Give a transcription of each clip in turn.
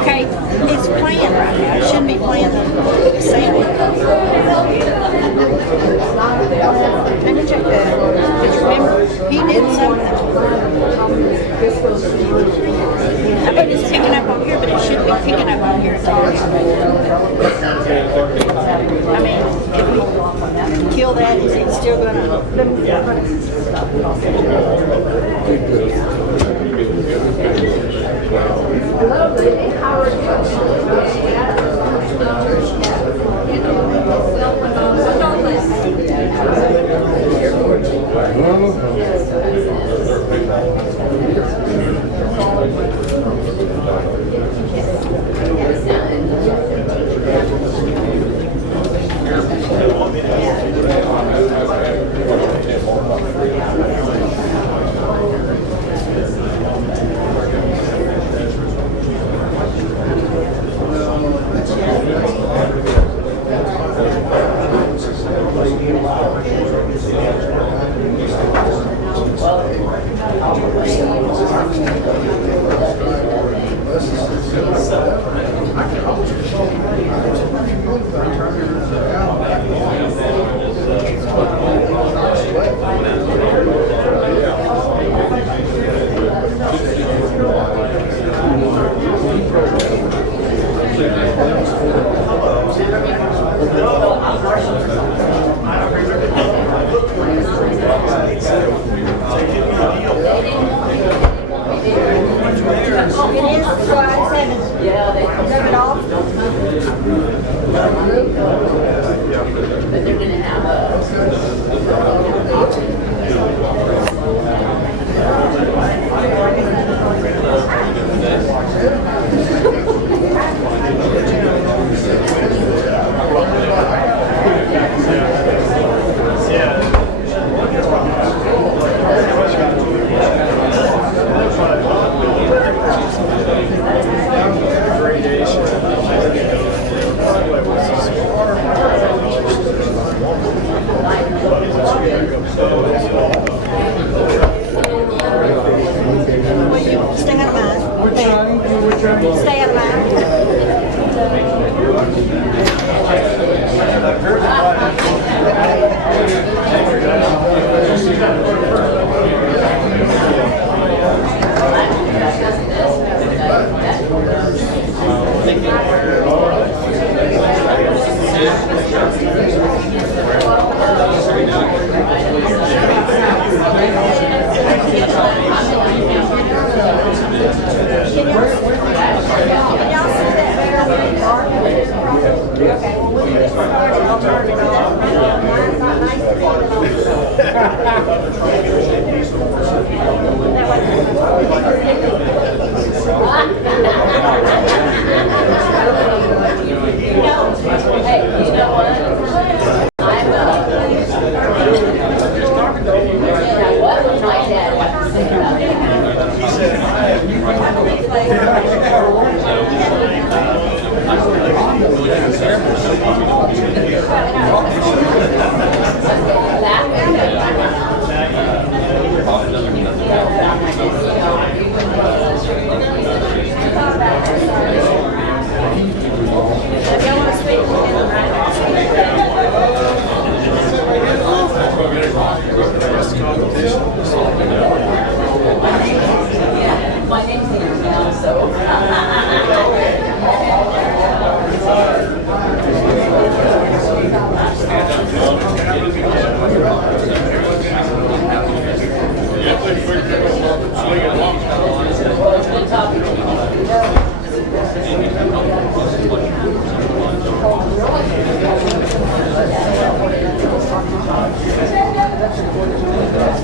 Okay, it's playing right now. It shouldn't be playing the sound. Let me check that. Did you remember? He did something. I bet it's picking up on here, but it should be picking up on here too. I mean, if we kill that, is it still gonna? Hello, good evening. How are you? Stay out of mine.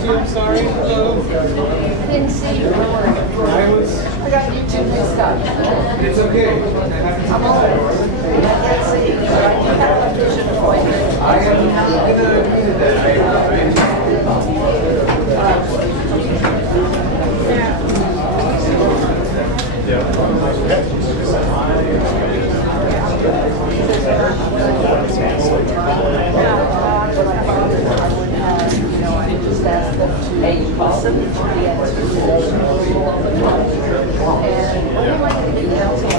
you. I'm sorry. Hello. Didn't see you. I was. I got YouTube new stuff. It's okay. I'm old. I can't see, but I do have a vision appointment. I am gonna do that. Hey, you call them, the answer today. And what am I going to be else on?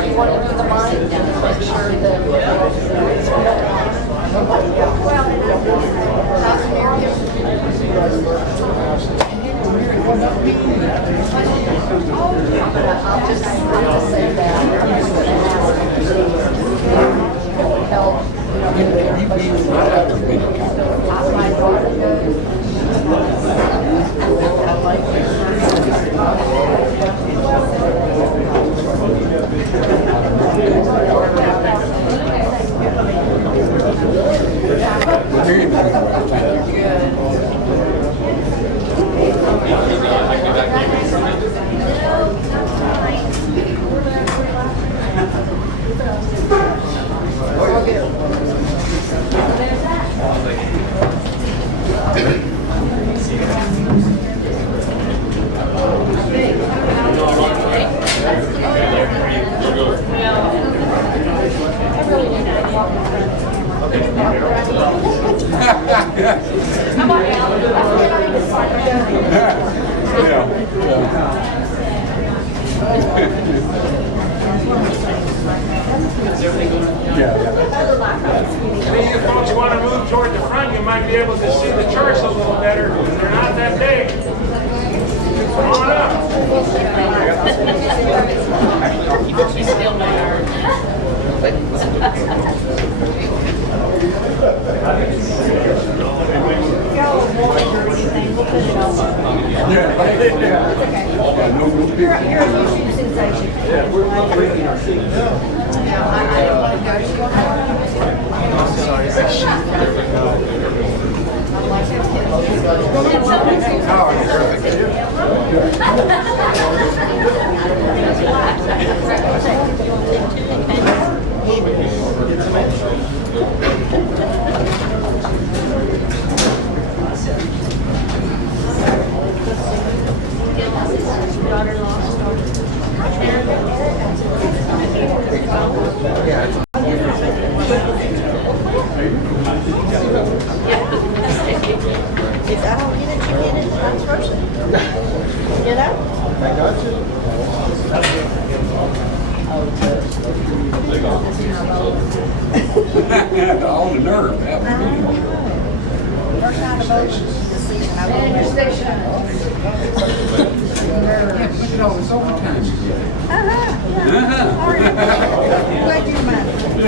You want to do the mind, make sure that I'll just say that. Help, my daughter If you folks want to move toward the front, you might be able to see the charts a little better. They're not that big. Come on up. She's still not. You're a YouTube sensation. I don't want to go If I don't get it, you get it, vice versa. You know? I got you. All the nerve. First night of voting this season, I voted. your station. Look at all this overtime you get. Glad you reminded me.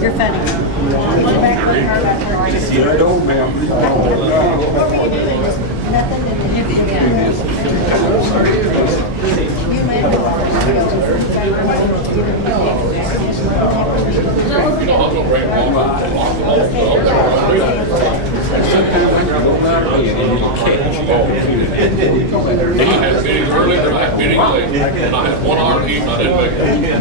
You're funny. Back with her about her. You're an old man. What were you doing? Just nothing and then you made I had meetings early and I had meetings late. And I had 1 hour to eat and I didn't make it.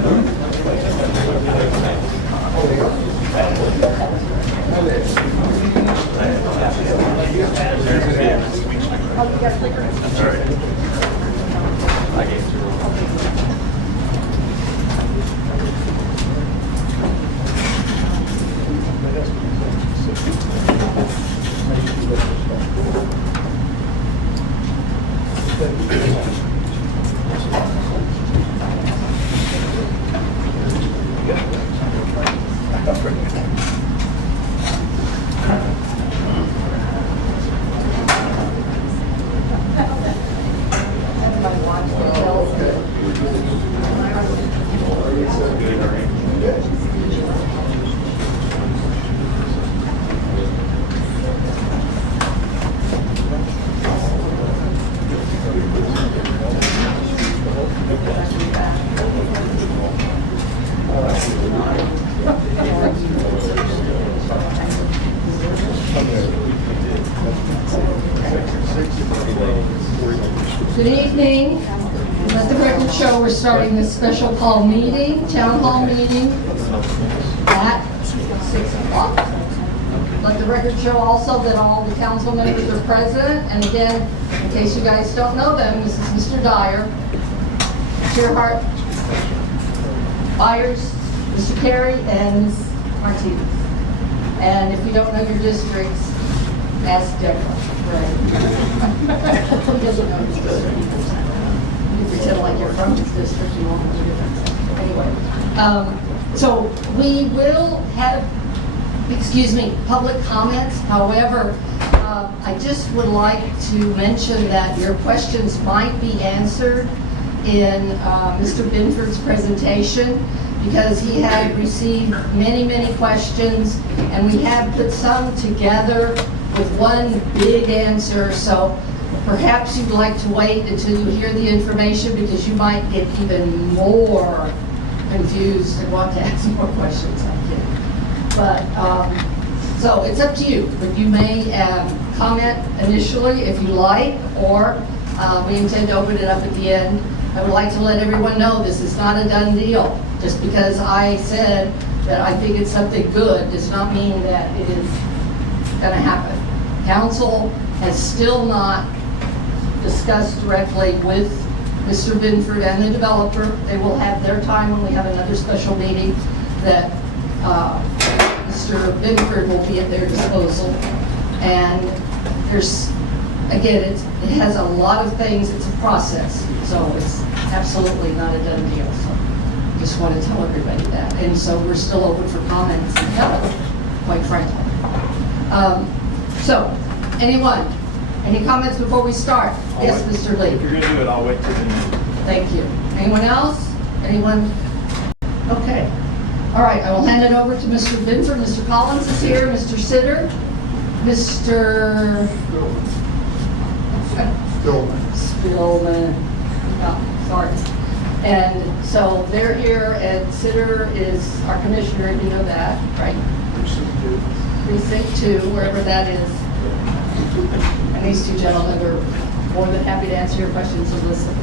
evening. Let the record show we're starting this special call meeting, town hall meeting at 6 o'clock. Let the record show also that all the council members are present. And again, in case you guys don't know them, this is Mr. Dyer, Shearhart, Byers, Mr. Carey, and Ms. Martinez. And if you don't know your districts, ask Deborah. Right. Who doesn't know his district? You pretend like you're from his district, you won't know the difference. Anyway, so we will have, public comments. However, I just would like to mention that your questions might be answered in Mr. Binford's presentation, because he had received many, many questions, and we have put some together with one big answer. So perhaps you'd like to wait until you hear the information, because you might get even more confused and want to ask more questions. I'm kidding. But, so it's up to you, but you may comment initially if you like, or we intend to open it up at the end. I would like to let everyone know this is not a done deal. Just because I said that I think it's something good does not mean that it is going to happen. Council has still not discussed directly with Mr. Binford and the developer. They will have their time when we have another special meeting that Mr. Binford will be at their disposal. And there's, again, it has a lot of things. It's a process. So it's absolutely not a done deal. So just want to tell everybody that. And so we're still open for comments and help, quite frankly. So, anyone? Any comments before we start? Yes, Mr. Lee. If you're going to do it, I'll wait till the end. Thank you. Anyone else? Anyone? Okay. All right, I will hand it over to Mr. Binford. Mr. Collins is here, Mr. Sitter, Mr. Spillman. Oh, sorry. And so they're here, and Sitter is our commissioner, you know that, right? Precinct 2, wherever that is. And these two gentlemen are more than happy to answer your questions and listen.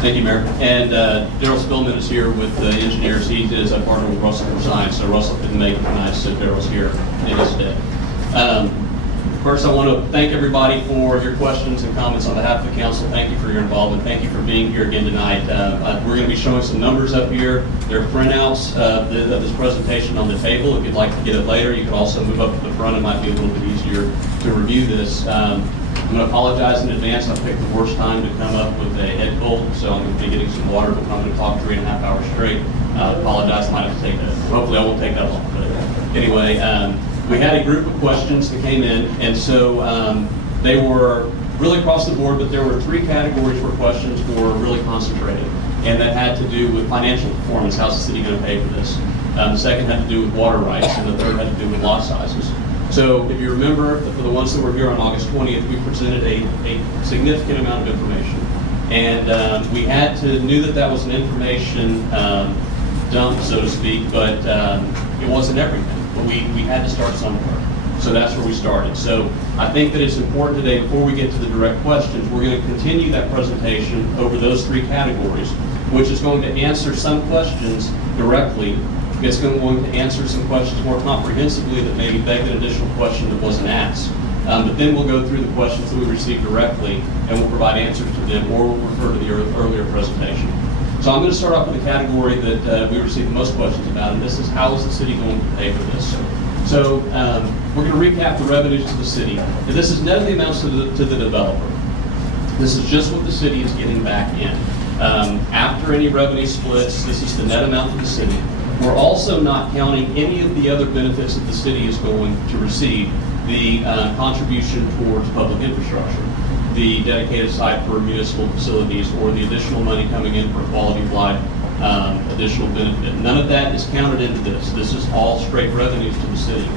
Thank you, Mayor. And Daryl Spillman is here with the engineers. He is a partner with Russell for Science, so Russell couldn't make it tonight, so Daryl's here in his stead. First, I want to thank everybody for your questions and comments on behalf of the council. Thank you for your involvement. Thank you for being here again tonight. We're going to be showing some numbers up here. There are printouts of this presentation on the table. If you'd like to get it later, you can also move up to the front. It might be a little bit easier to review this. I'm going to apologize in advance. I picked the worst time to come up with a head cold, so I'm going to be getting some water, but I'm going to talk 3.5 hours straight. Apologize. I might have to take that. Hopefully I won't take that long. But anyway, we had a group of questions that came in, and so they were really across the board, but there were 3 categories where questions were really concentrated, and that had to do with financial performance. How's the city going to pay for this? The second had to do with water rights, and the third had to do with lot sizes. So if you remember, for the ones that were here on August 20th, we presented a significant amount of information, and we knew that was an information dump, so to speak, but it wasn't everything. But we had to start somewhere. So that's where we started. So I think that it's important today, before we get to the direct questions, we're going to continue that presentation over those 3 categories, which is going to answer some questions directly. It's going to answer some questions more comprehensively that maybe beg an additional question that wasn't asked. But then we'll go through the questions that we received directly, and we'll provide answers to them, or we'll refer to the earlier presentation. So I'm going to start off with the category that we received the most questions about, and this is how is the city going to pay for this? So we're going to recap the revenues to the city. And this is net of the amounts to the developer. This is just what the city is getting back in. After any revenue splits, this is the net amount to the city. We're also not counting any of the other benefits that the city is going to receive. The contribution towards public infrastructure, the dedicated site for municipal facilities, or the additional money coming in for quality of life, additional benefit. None of that is counted into this. This is all straight revenues to the city.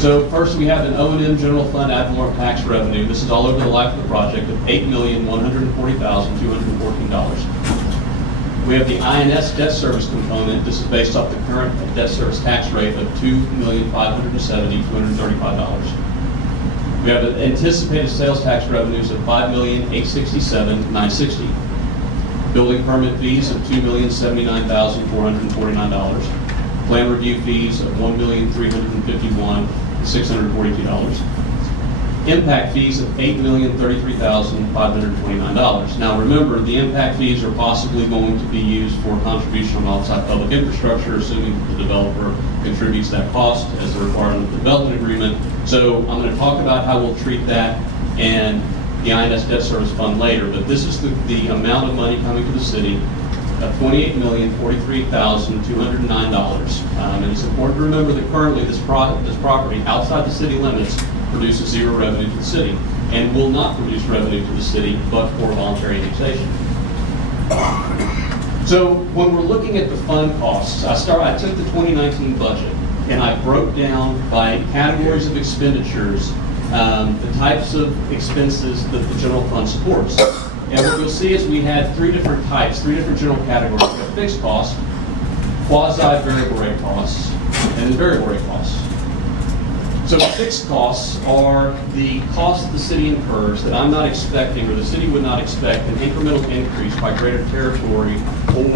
So first we have an O&M general fund ad valorem tax revenue. This is all over the life of the project of $8,140,214. We have the INS debt service component. This is based off the current debt service tax rate of $2,570,235. We We have anticipated sales tax revenues of $5,867,960. Building permit fees of $2,079,449. Plan review fees of $1,351,642. Impact fees of $8,033,529. Now remember, the impact fees are possibly going to be used for contribution on outside public infrastructure, assuming that the developer contributes that cost as required in the development agreement. So I'm going to talk about how we'll treat that and the INS debt service fund later, but this is the amount of money coming to the city of $28,043,209. And it's important to remember that currently this property outside the city limits produces zero revenue to the city and will not produce revenue to the city but for voluntary annexation. So when we're looking at the fund costs, I took the 2019 budget and I broke down by categories of expenditures the types of expenses that the general fund supports. And what you'll see is we had three different general categories. We have fixed costs, quasi-variable rate costs, and then variable rate costs. So fixed costs are the costs the city incurs that I'm not expecting, or the city would not expect, an incremental increase by greater territory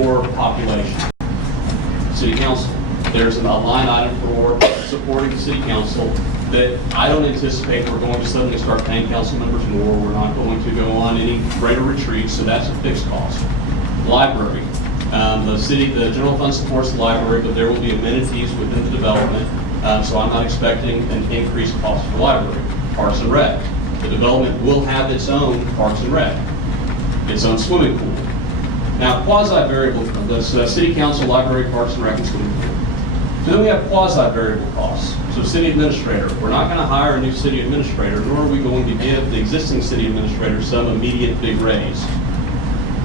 or population. City council, there's a line item for supporting the city council that I don't anticipate we're going to suddenly start paying council members more. We're not going to go on any greater retreats, so that's a fixed cost. Library. The general fund supports the library, but there will be amenities within the development. So I'm not expecting an increased cost for the library. Parks and Rec. The development will have its own Parks and Rec, its own swimming pool. Now, quasi-variable, the city council, library, Parks and Rec, and swimming pool. So then we have quasi-variable costs. So city administrator, we're not going to hire a new city administrator, nor are we going to give the existing city administrator some immediate big raise.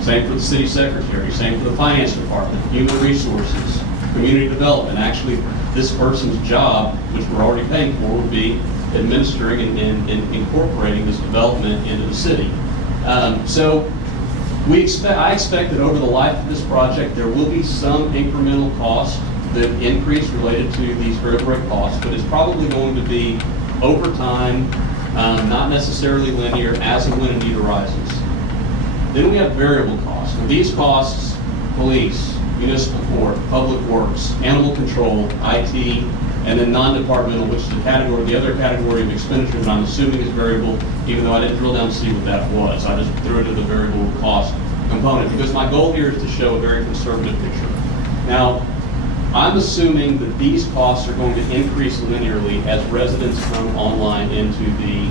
Same for the city secretary, same for the finance department, human resources, community development. Actually, this person's job, which we're already paying for, would be administering and incorporating this development into the city. So I expect that over the life of this project, there will be some incremental cost that increase related to these variable rate costs, but it's probably going to be over time, not necessarily linear, as and when a need arises. Then we have variable costs. Now, these costs, police, municipal court, public works, animal control, IT, and then non-departmental, which is the other category of expenditure that I'm assuming is variable, even though I didn't drill down to see what that was. I just threw it in the variable cost component because my goal here is to show a very conservative picture. Now, I'm assuming that these costs are going to increase linearly as residents come online into the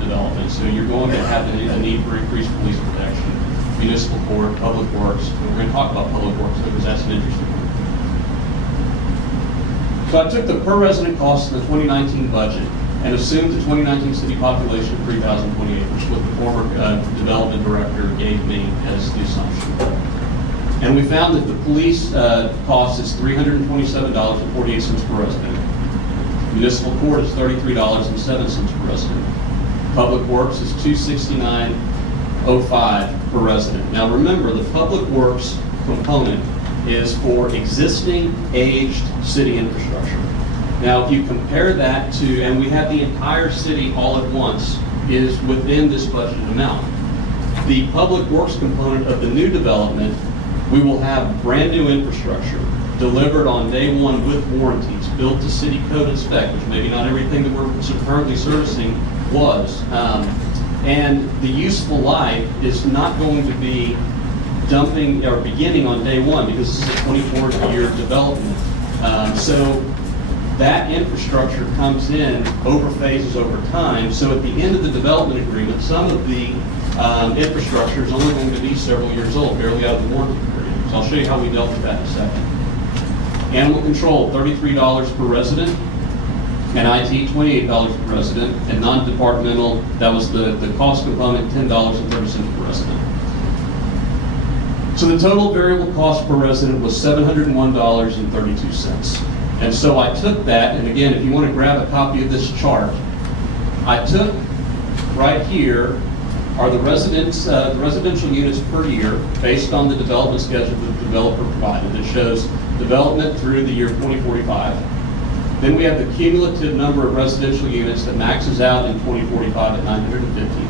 development. So you're going to have a need for increased police protection, municipal court, public works. We're going to talk about public works because that's an interesting one. So I took the per resident cost of the 2019 budget and assumed the 2019 city population of 3,028, which is what the former development director gave me as the assumption. And we found that the police cost is $327.48 per resident. Municipal court is $33.07 per resident. Public works is $269.05 per resident. Now remember, the public works component is for existing aged city infrastructure. Now if you compare that to, and we have the entire city all at once, is within this budgeted amount. The public works component of the new development, we will have brand new infrastructure delivered on day one with warranties, built to city code and spec, which maybe not everything that we're currently servicing was. And the useful life is not going to be dumping or beginning on day one because this is a 24-year development. So that infrastructure comes in over phases over time. So at the end of the development agreement, some of the infrastructure is only going to be several years old, barely out of the warranty period. So I'll show you how we dealt with that in a second. Animal control, $33 per resident, and IT, $28 per resident, and non-departmental, that was the cost component, $10.30 per resident. So the total variable cost per resident was $701.32. And so I took that, and again, if you want to grab a copy of this chart, I took right here are the residential units per year based on the development schedule that the developer provided that shows development through the year 2045. Then we have the cumulative number of residential units that maxes out in 2045 at 950.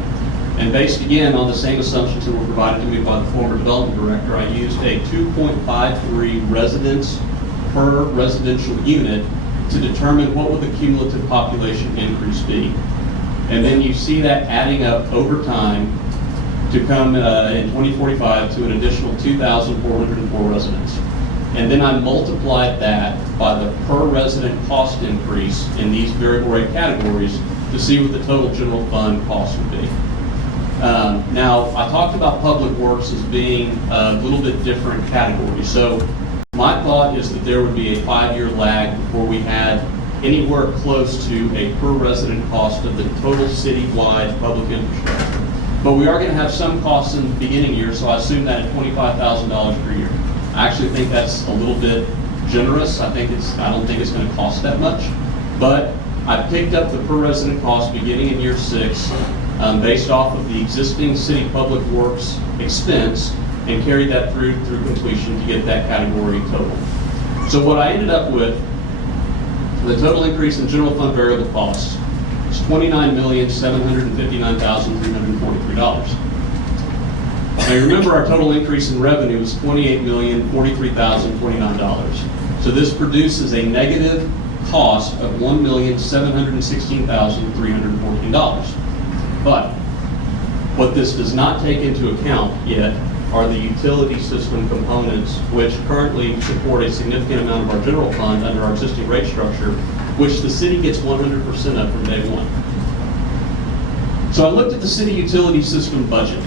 And based again on the same assumptions that were provided to me by the former development director, I used a 2.53 residents per residential unit to determine what would the cumulative population increase be. And then you see that adding up over time to come in 2045 to an additional 2,404 residents. And then I multiplied that by the per resident cost increase in these variable rate categories to see what the total general fund cost would be. Now, I talked about public works as being a little bit different categories. So my thought is that there would be a 5-year lag before we had anywhere close to a per resident cost of the total citywide public infrastructure. But we are going to have some costs in the beginning year, so I assume that at $25,000 per year. I actually think that's a little bit generous. I don't think it's going to cost that much. But I picked up the per resident cost beginning in year 6 based off of the existing city public works expense and carried that through completion to get that category total. So what I ended up with, the total increase in general fund variable costs is $29,759,343. Now you remember our total increase in revenue was $28,043,029. So this produces a negative cost of $1,716,314. But what this does not take into account yet are the utility system components, which currently support a significant amount of our general fund under our existing rate structure, which the city gets 100% of from day one. So I looked at the city utility system budget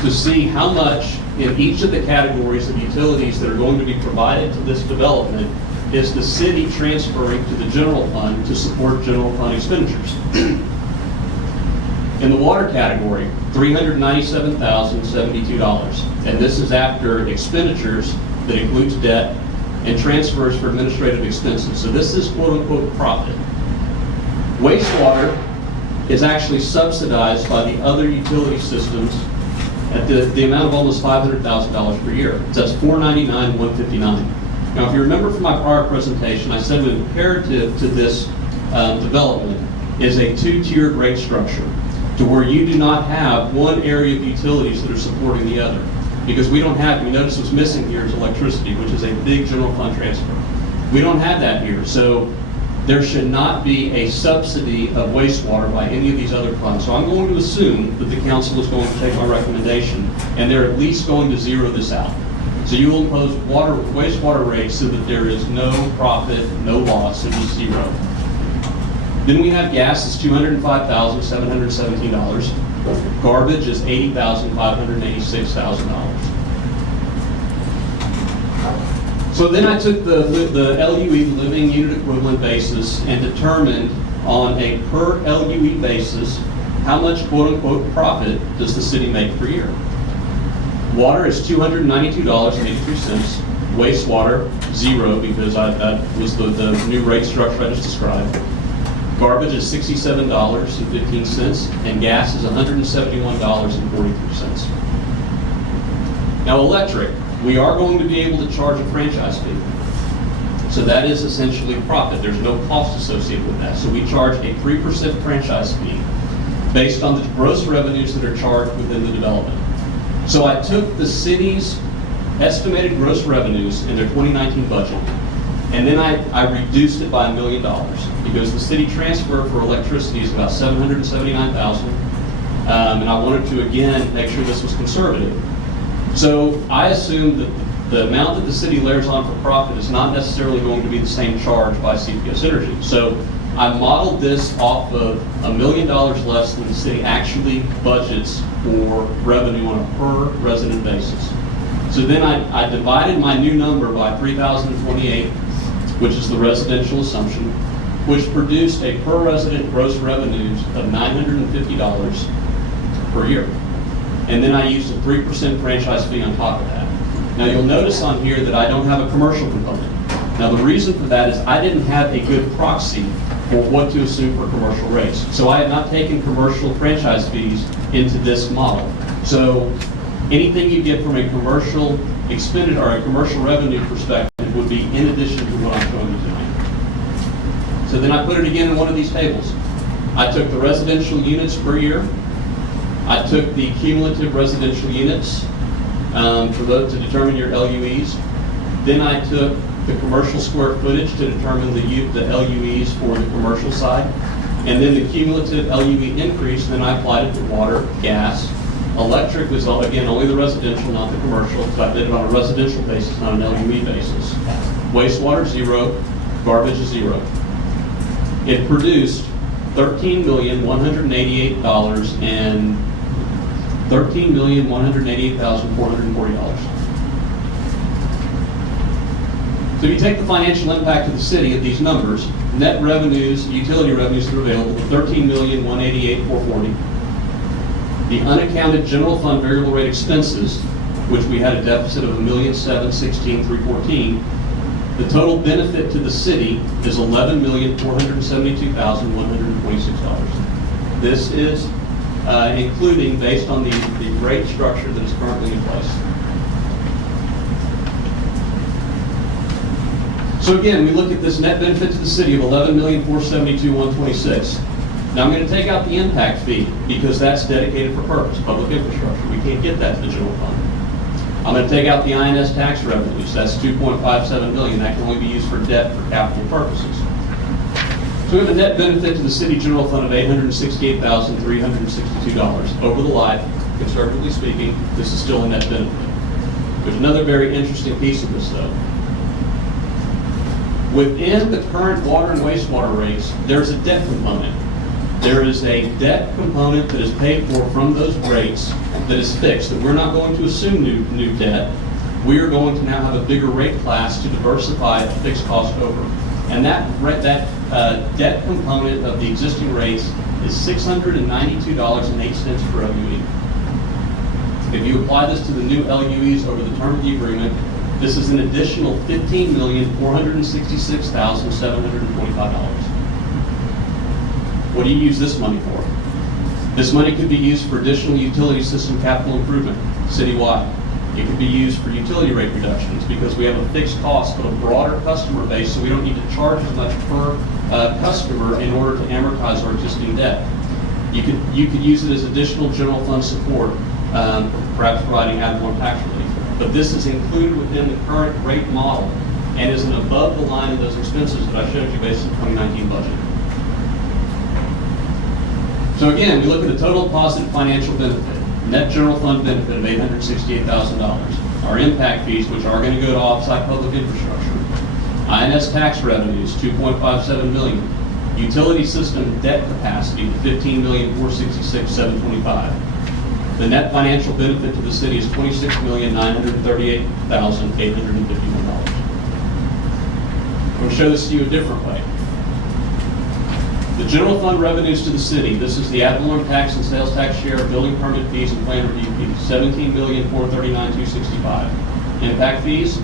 to see how much in each of the categories of utilities that are going to be provided to this development is the city transferring to the general fund to support general fund expenditures. In the water category, $397,072, and this is after expenditures that includes debt and transfers for administrative expenses. So this is quote-unquote profit. Wastewater is actually subsidized by the other utility systems at the amount of almost $500,000 per year. So that's $499,159. Now, if you remember from my prior presentation, I said the imperative to this development is a 2-tiered rate structure, to where you do not have one area of utilities that are supporting the other. Because we don't have, you notice what's missing here is electricity, which is a big general fund transfer. We don't have that here. So there should not be a subsidy of wastewater by any of these other funds. So I'm going to assume that the council is going to take my recommendation and they're at least going to zero this out. So you will impose wastewater rates so that there is no profit, no loss, and just zero. Then we have gas is $205,717. Garbage is $80,586,000. So then I took the LUE, living unit equivalent basis, and determined on a per LUE basis how much quote-unquote profit does the city make per year. Water is $292.83. Wastewater, zero, because that was the new rate structure I just described. Garbage is $67.15, and gas is $171.43. Now electric, we are going to be able to charge a franchise fee. So that is essentially profit. There's no cost associated with that. So we charge a 3% franchise fee based on the gross revenues that are charged within the development. So I took the city's estimated gross revenues in their 2019 budget, and then I reduced it by $1 million because the city transfer for electricity is about $779,000, and I wanted to again make sure this was conservative. So I assumed that the amount that the city layers on for profit is not necessarily going to be the same charge by CPS Energy. So I modeled this off of $1 million less than the city actually budgets for revenue on a per resident basis. So then I divided my new number by 3,028, which is the residential assumption, which produced a per resident gross revenues of $950 per year. And then I used a 3% franchise fee on top of that. Now you'll notice on here that I don't have a commercial component. Now the reason for that is I didn't have a good proxy for what to assume for commercial rates. So I have not taken commercial franchise fees into this model. So anything you get from a commercial expended or a commercial revenue perspective would be in addition to what I'm showing you tonight. So then I put it again in one of these tables. I took the residential units per year. I took the cumulative residential units for those to determine your LUEs. Then I took the commercial square footage to determine the LUEs for the commercial side. And then the cumulative LUE increase, then I applied it to water, gas. Electric was, again, only the residential, not the commercial, so I did it on a residential basis, not an LUE basis. Wastewater, 0. Garbage is 0. It produced $13,188,440. So if you take the financial impact of the city of these numbers, net revenues, utility revenues that are available, $13,188,440. The unaccounted general fund variable rate expenses, which we had a deficit of $1,716,314. The total benefit to the city is $11,472,126. This is including based on the rate structure that is currently in place. So again, we look at this net benefit to the city of $11,472,126. Now I'm going to take out the impact fee because that's dedicated for purpose, public infrastructure. We can't get that to the general fund. I'm going to take out the INS tax revenues. That's $2.57 million. That can only be used for debt for capital purposes. So we have a net benefit to the city general fund of $868,362. Over the life, conservatively speaking, this is still a net benefit. There's another very interesting piece of this though. Within the current water and wastewater rates, there's a debt component. There is a debt component that is paid for from those rates that is fixed, that we're not going to assume new debt. We are going to now have a bigger rate class to diversify a fixed cost over. And that debt component of the existing rates is $692.08 per LUE. If you apply this to the new LUEs over the term of the agreement, this is an additional $15,466,725. What do you use this money for? This money could be used for additional utility system capital improvement citywide. It could be used for utility rate reductions because we have a fixed cost but a broader customer base, so we don't need to charge as much per customer in order to amortize our existing debt. You could use it as additional general fund support, perhaps providing ad valorem tax relief. But this is included within the current rate model and is an above the line of those expenses that I showed you based on the 2019 budget. So again, we look at the total positive financial benefit, net general fund benefit of $868,000. Our impact fees, which are going to go to off-site public infrastructure. INS tax revenues, $2.57 million. Utility system debt capacity, $15,466,725. The net financial benefit to the city is $26,938,851. I'm going to show this to you a different way. The general fund revenues to the city, this is the ad valorem tax and sales tax share, building permit fees, and plan review fees, $17,439,265. Impact fees,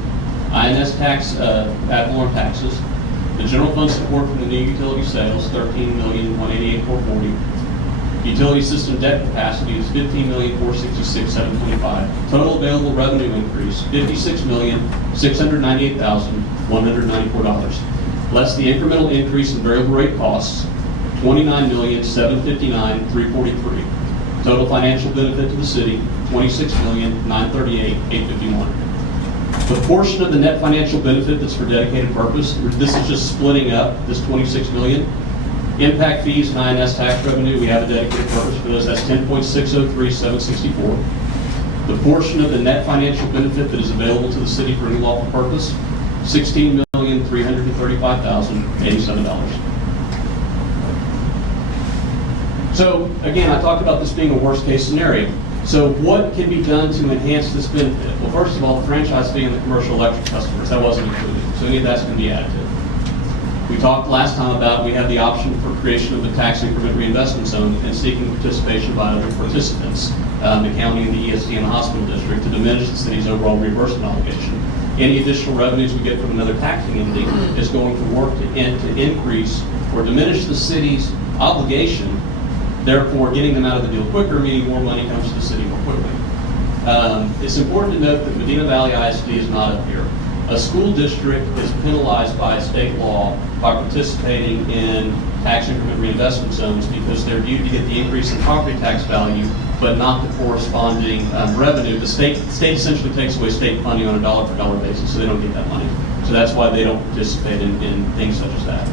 INS tax, ad valorem taxes, the general fund support from the new utility sales, $13,188,440. Utility system debt capacity is $15,466,725. Total available revenue increase, $56,698,194. Less the incremental increase in variable rate costs, $29,759,343. Total financial benefit to the city, $26,938,851. The portion of the net financial benefit that's for dedicated purpose, this is just splitting up this $26 million. Impact fees and INS tax revenue, we have a dedicated purpose for those. That's $10,603,764. The portion of the net financial benefit that is available to the city for any lawful purpose, $16,335,087. So again, I talked about this being a worst case scenario. So what can be done to enhance this benefit? Well, first of all, the franchise fee and the commercial electric customers, that wasn't included. So any of that's going to be added to. We talked last time about we have the option for creation of the tax increment reinvestment zone and seeking participation by other participants, the county and the ESD and the hospital district, to diminish the city's overall reimbursement obligation. Any additional revenues we get from another taxing entity is going to work to increase or diminish the city's obligation, therefore getting them out of the deal quicker, meaning more money comes to the city more quickly. It's important to note that Medina Valley ISD is not up here. A school district is penalized by state law by participating in tax increment reinvestment zones because they're viewed to get the increase in property tax value, but not the corresponding revenue. The state essentially takes away state funding on a dollar for dollar basis, so they don't get that money. So that's why they don't participate in things such as that.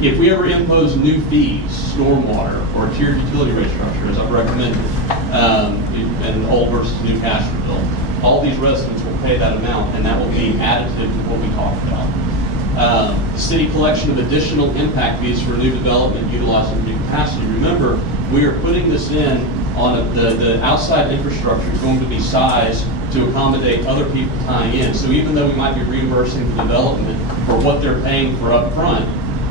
If we ever impose new fees, stormwater, or tiered utility rate structure, as I've recommended, and old versus new Castroville, all these residents will pay that amount, and that will be additive to what we talked about. The city collection of additional impact fees for new development utilizing new capacity. Remember, we are putting this in on the outside infrastructure is going to be sized to accommodate other people tying in. So even though we might be reimbursing the development for what they're paying for upfront,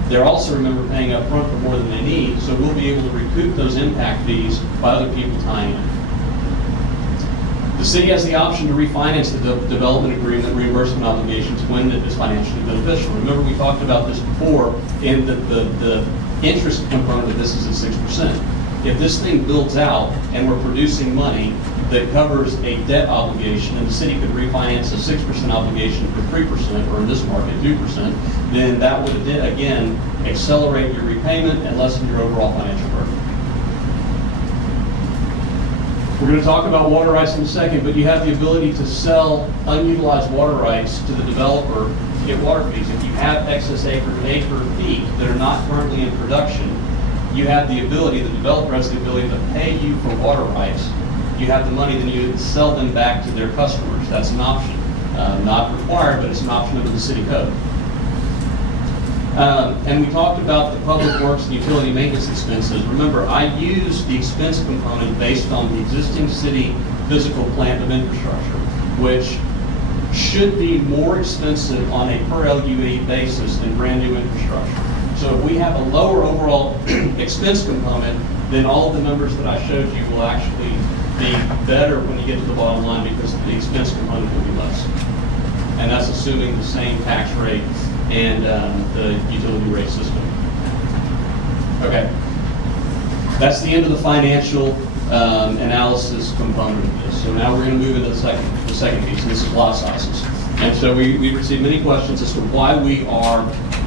they're also, remember, paying upfront for more than they need, so we'll be able to recoup those impact fees by other people tying in. The city has the option to refinance the development agreement reimbursement obligations when it is financially beneficial. Remember, we talked about this before, and the interest component of this is at 6%. If this thing builds out and we're producing money that covers a debt obligation, and the city could refinance a 6% obligation for 3%, or in this market 2%, then that would again accelerate your repayment and lessen your overall financial burden. We're going to talk about water rights in a second, but you have the ability to sell unutilized water rights to the developer to get water fees. If you have excess acre feet that are not currently in production, you have the ability, the developer has the ability to pay you for water rights. You have the money, then you sell them back to their customers. That's an option. Not required, but it's an option under the city code. And we talked about the public works and utility maintenance expenses. Remember, I use the expense component based on the existing city physical plant of infrastructure, which should be more expensive on a per LUE basis than brand new infrastructure. So if we have a lower overall expense component, then all of the numbers that I showed you will actually be better when you get to the bottom line because the expense component will be less. And that's assuming the same tax rate and the utility rate system. Okay. That's the end of the financial analysis component of this. So now we're going to move into the second piece, and this is lot sizes. And so we received many questions as to why we are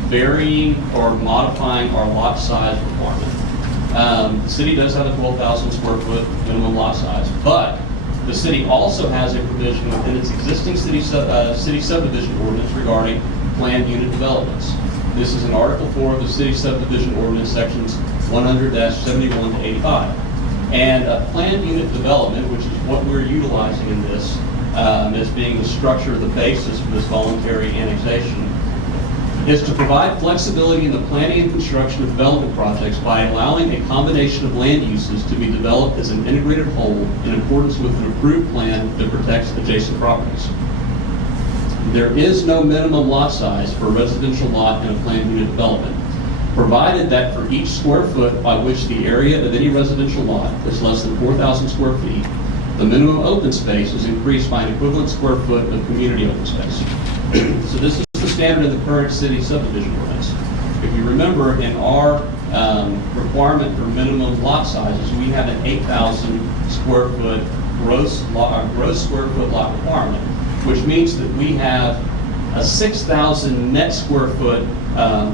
varying or modifying our lot size requirement. The city does have a 12,000 square foot minimum lot size, but the city also has a provision within its existing city subdivision ordinance regarding planned unit developments. This is in Article 4 of the city subdivision ordinance, sections 100-71 to 85. And a planned unit development, which is what we're utilizing in this as being the structure, the basis for this voluntary annexation, is to provide flexibility in the planning and construction of development projects by allowing a combination of land uses to be developed as an integrated whole in accordance with an approved plan that protects adjacent properties. There is no minimum lot size for a residential lot in a planned unit development, provided that for each square foot by which the area of any residential lot is less than 4,000 square feet, the minimum open space is increased by an equivalent square foot of community open space. So this is the standard in the current city subdivision ordinance. If you remember, in our requirement for minimum lot sizes, we have an 8,000 square foot gross square foot lot requirement, which means that we have a 6,000 net square foot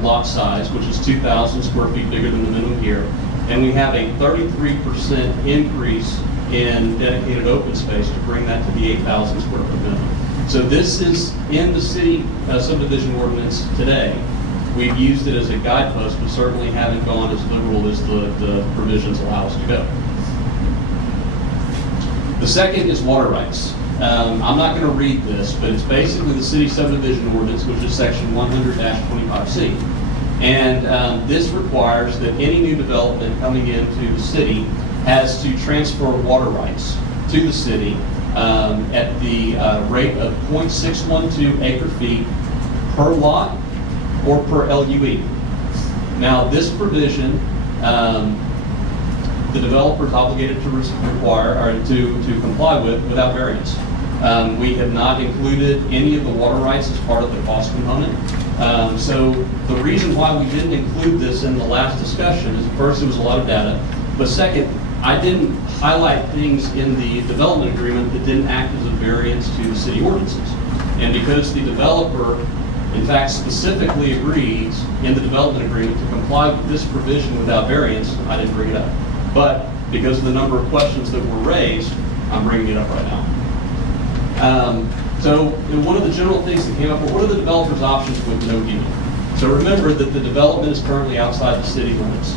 lot size, which is 2,000 square feet bigger than the minimum here, and we have a 33% increase in dedicated open space to bring that to the 8,000 square foot minimum. So this is in the city subdivision ordinance today. We've used it as a guidepost, but certainly haven't gone as liberal as the provisions allow us to go. The second is water rights. I'm not going to read this, but it's basically the city subdivision ordinance, which is section 100-25C. And this requires that any new development coming into the city has to transfer water rights to the city at the rate of 0.612 acre feet per lot or per LUE. Now, this provision, the developer is obligated to require or to comply with without variance. We have not included any of the water rights as part of the cost component. So the reason why we didn't include this in the last discussion is, first, it was a lot of data, but second, I didn't highlight things in the development agreement that didn't act as a variance to the city ordinances. And because the developer, in fact, specifically agrees in the development agreement to comply with this provision without variance, I didn't bring it up. But because of the number of questions that were raised, I'm bringing it up right now. So one of the general things that came up were, what are the developer's options with no deed? So remember that the development is currently outside the city limits.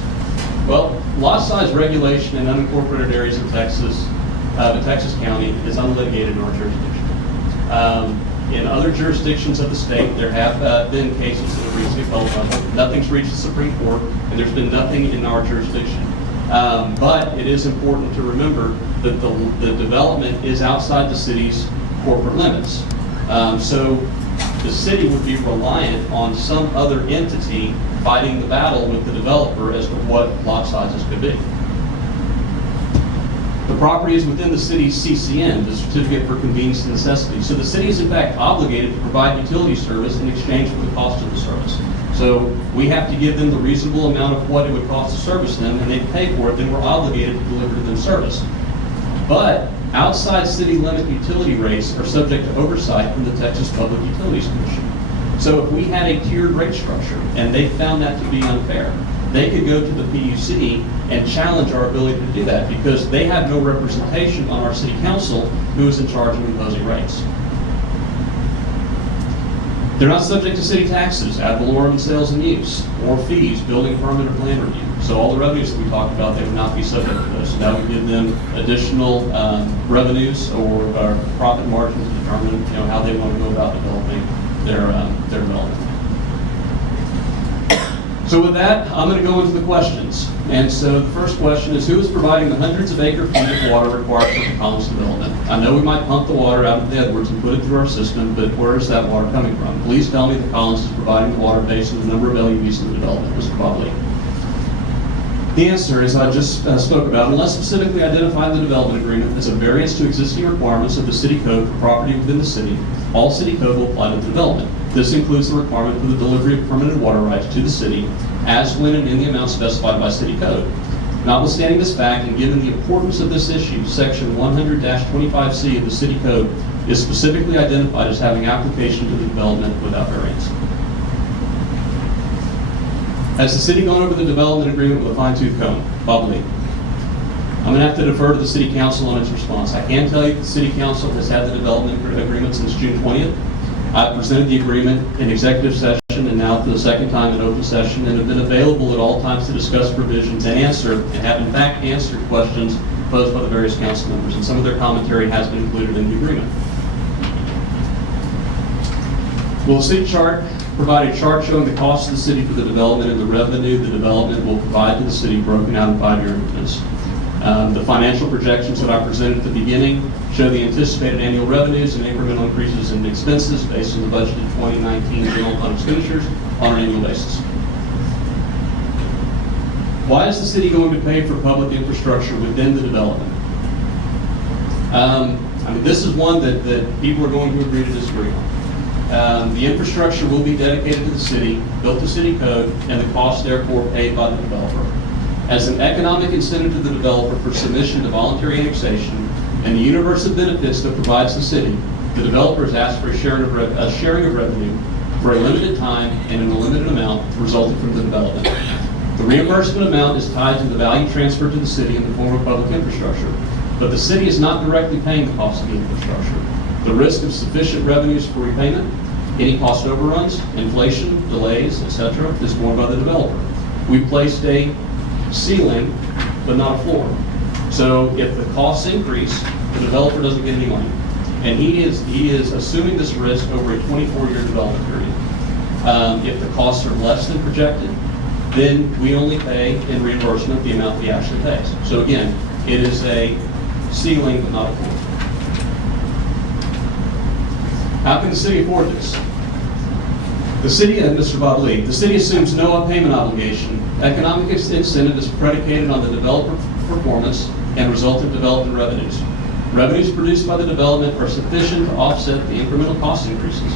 Well, lot size regulation in unincorporated areas of Texas, County, is unlitigated in our jurisdiction. In other jurisdictions of the state, there have been cases that have reached the appellate level. Nothing's reached the Supreme Court, and there's been nothing in our jurisdiction. But it is important to remember that the development is outside the city's corporate limits. So the city would be reliant on some other entity fighting the battle with the developer as to what lot sizes could be. The property is within the city's CCN, the Certificate for Convenience and Necessity. So the city is in fact obligated to provide utility service in exchange for the cost of the service. So we have to give them the reasonable amount of what it would cost to service them, and they pay for it, then we're obligated to deliver to them service. But outside city limit utility rates are subject to oversight from the Texas Public Utilities Commission. So if we had a tiered rate structure and they found that to be unfair, they could go to the PUC and challenge our ability to do that because they have no representation on our city council who is in charge of imposing rates. They're not subject to city taxes, ad valorem sales and use, or fees, building permit or plan review. So all the revenues that we talked about, they would not be subject to those. So that would give them additional revenues or profit margin to determine how they want to go about developing their development. So with that, I'm going to go into the questions. And so the first question is, who is providing the hundreds of acre feet of water required for the Collins development? I know we might pump the water out of the Edwards and put it through our system, but where is that water coming from? Please tell me that Collins is providing the water based on the number of LUVs in the development, Mr. Bobley. The answer, as I just spoke about, unless specifically identified in the development agreement as a variance to existing requirements of the city code for property within the city, all city code will apply to the development. This includes the requirement for the delivery of permanent water rights to the city as, when, and in the amount specified by city code. Notwithstanding this fact, and given the importance of this issue, section 100-25C of the city code is specifically identified as having application to the development without variance. Has the city gone over the development agreement with a fine-tooth comb? Bob Lee. I'm going to have to defer to the city council on its response. I can tell you that the city council has had the development agreement since June 20th. I've presented the agreement in executive session and now for the second time in open session, and have been available at all times to discuss provisions and have in fact answered questions posed by the various council members, and some of their commentary has been included in the agreement. Will the city chart provide a chart showing the cost of the city for the development and the revenue the development will provide to the city broken out in 5-year increments? The financial projections that I presented at the beginning show the anticipated annual revenues and incremental increases in expenses based on the budgeted 2019 general fund expenditures on an annual basis. Why is the city going to pay for public infrastructure within the development? I mean, this is one that people are going to agree to disagree on. The infrastructure will be dedicated to the city, built to city code, and the cost therefore paid by the developer. As an economic incentive to the developer for submission to voluntary annexation and the universe of benefits that provides the city, the developer has asked for a sharing of revenue for a limited time and in a limited amount resulting from the development. The reimbursement amount is tied to the value transferred to the city in the form of public infrastructure, but the city is not directly paying the cost of the infrastructure. The risk of sufficient revenues for repayment, any cost overruns, inflation, delays, etc., is borne by the developer. We placed a ceiling, but not a floor. So if the costs increase, the developer doesn't get any money. And he is assuming this risk over a 24-year development period. If the costs are less than projected, then we only pay in reimbursement the amount he actually pays. So again, it is a ceiling, but not a floor. How can the city afford this? The city, Mr. Bob Lee, the city assumes no payment obligation. Economic incentive is predicated on the developer performance and resultant development revenues. Revenues produced by the development are sufficient to offset the incremental cost increases.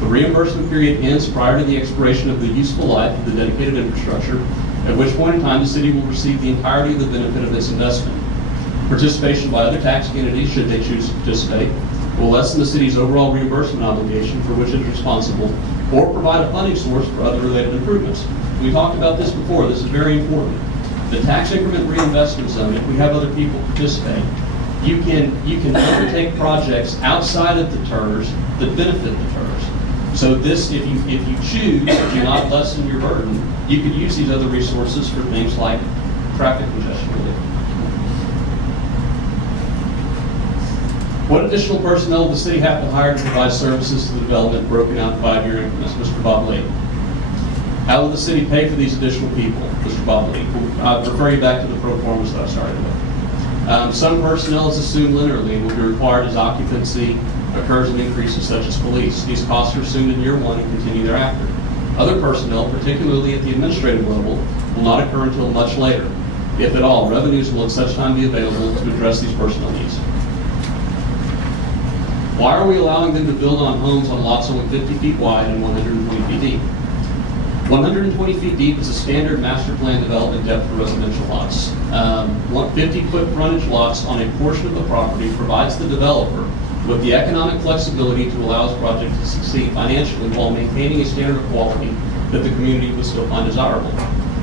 The reimbursement period ends prior to the expiration of the useful life of the dedicated infrastructure, at which point in time the city will receive the entirety of the benefit of its investment. Participation by other taxing entities, should they choose to participate, will lessen the city's overall reimbursement obligation for which it is responsible, or provide a funding source for other related improvements. We talked about this before. This is very important. The tax increment reinvestment zone, if we have other people participate, you can undertake projects outside of the TERS that benefit the TERS. So this, if you choose to not lessen your burden, you could use these other resources for things like traffic congestion relief. What additional personnel does the city have to hire to provide services to the development broken out in 5-year increments? Mr. Bob Lee. How will the city pay for these additional people? Mr. Bob Lee. I'll refer you back to the pro formas that I started with. Some personnel is assumed linearly and will be required as occupancy occurs in increases such as police. These costs are assumed in year 1 and continue thereafter. Other personnel, particularly at the administrative level, will not occur until much later. If at all, revenues will at such time be available to address these personnel needs. Why are we allowing them to build on homes on lots only 50 feet wide and 120 feet deep? 120 feet deep is a standard master plan development depth for residential lots. 50-foot frontage lots on a portion of the property provides the developer with the economic flexibility to allow his project to succeed financially while maintaining a standard of quality that the community would still find desirable.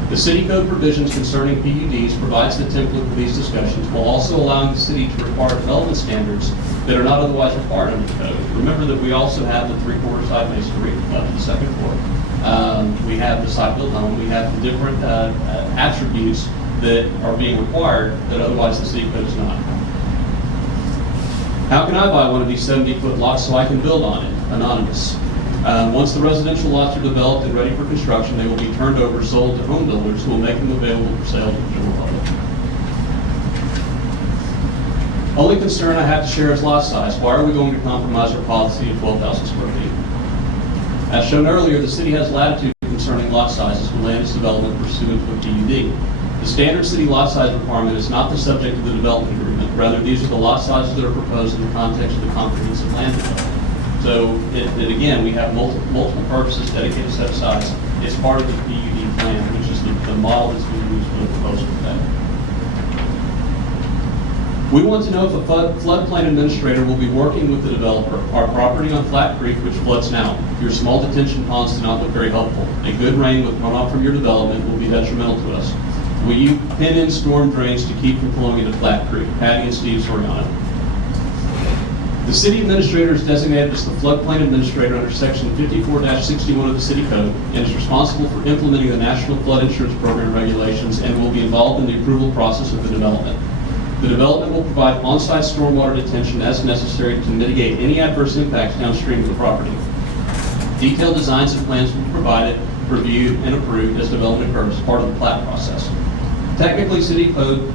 The city code provisions concerning PUDs provides the template for these discussions while also allowing the city to require development standards that are not otherwise required under the code. Remember that we also have the 3/4 side masonry up to the second floor. We have the site-built home. We have the different attributes that are being required that otherwise the city code is not. How can I buy one of these 70-foot lots so I can build on it? Anonymous. Once the residential lots are developed and ready for construction, they will be turned over, sold to home builders who will make them available for sale to the general public. Only concern I have to share is lot size. Why are we going to compromise our policy of 12,000 square feet? As shown earlier, the city has latitude concerning lot sizes when land is development pursuant to a PUD. The standard city lot size requirement is not the subject of the development agreement. Rather, these are the lot sizes that are proposed in the context of the comprehensive land development. So, again, we have multiple purposes, dedicated set asides. It's part of the PUD plan, which is the model that's being used for the proposal today. We want to know if a floodplain administrator will be working with the developer. Our property on Flat Creek, which floods now. Your small detention ponds do not look very helpful. A good rain with runoff from your development will be detrimental to us. Will you pin in storm drains to keep from flowing into Flat Creek? Patty and Steve Soriano. The city administrator is designated as the floodplain administrator under section 54-61 of the city code and is responsible for implementing the National Flood Insurance Program regulations and will be involved in the approval process of the development. The development will provide on-site stormwater detention as necessary to mitigate any adverse impacts downstream of the property. Detailed designs and plans will be provided, reviewed, and approved as development occurs as part of the plat process. Technically, city code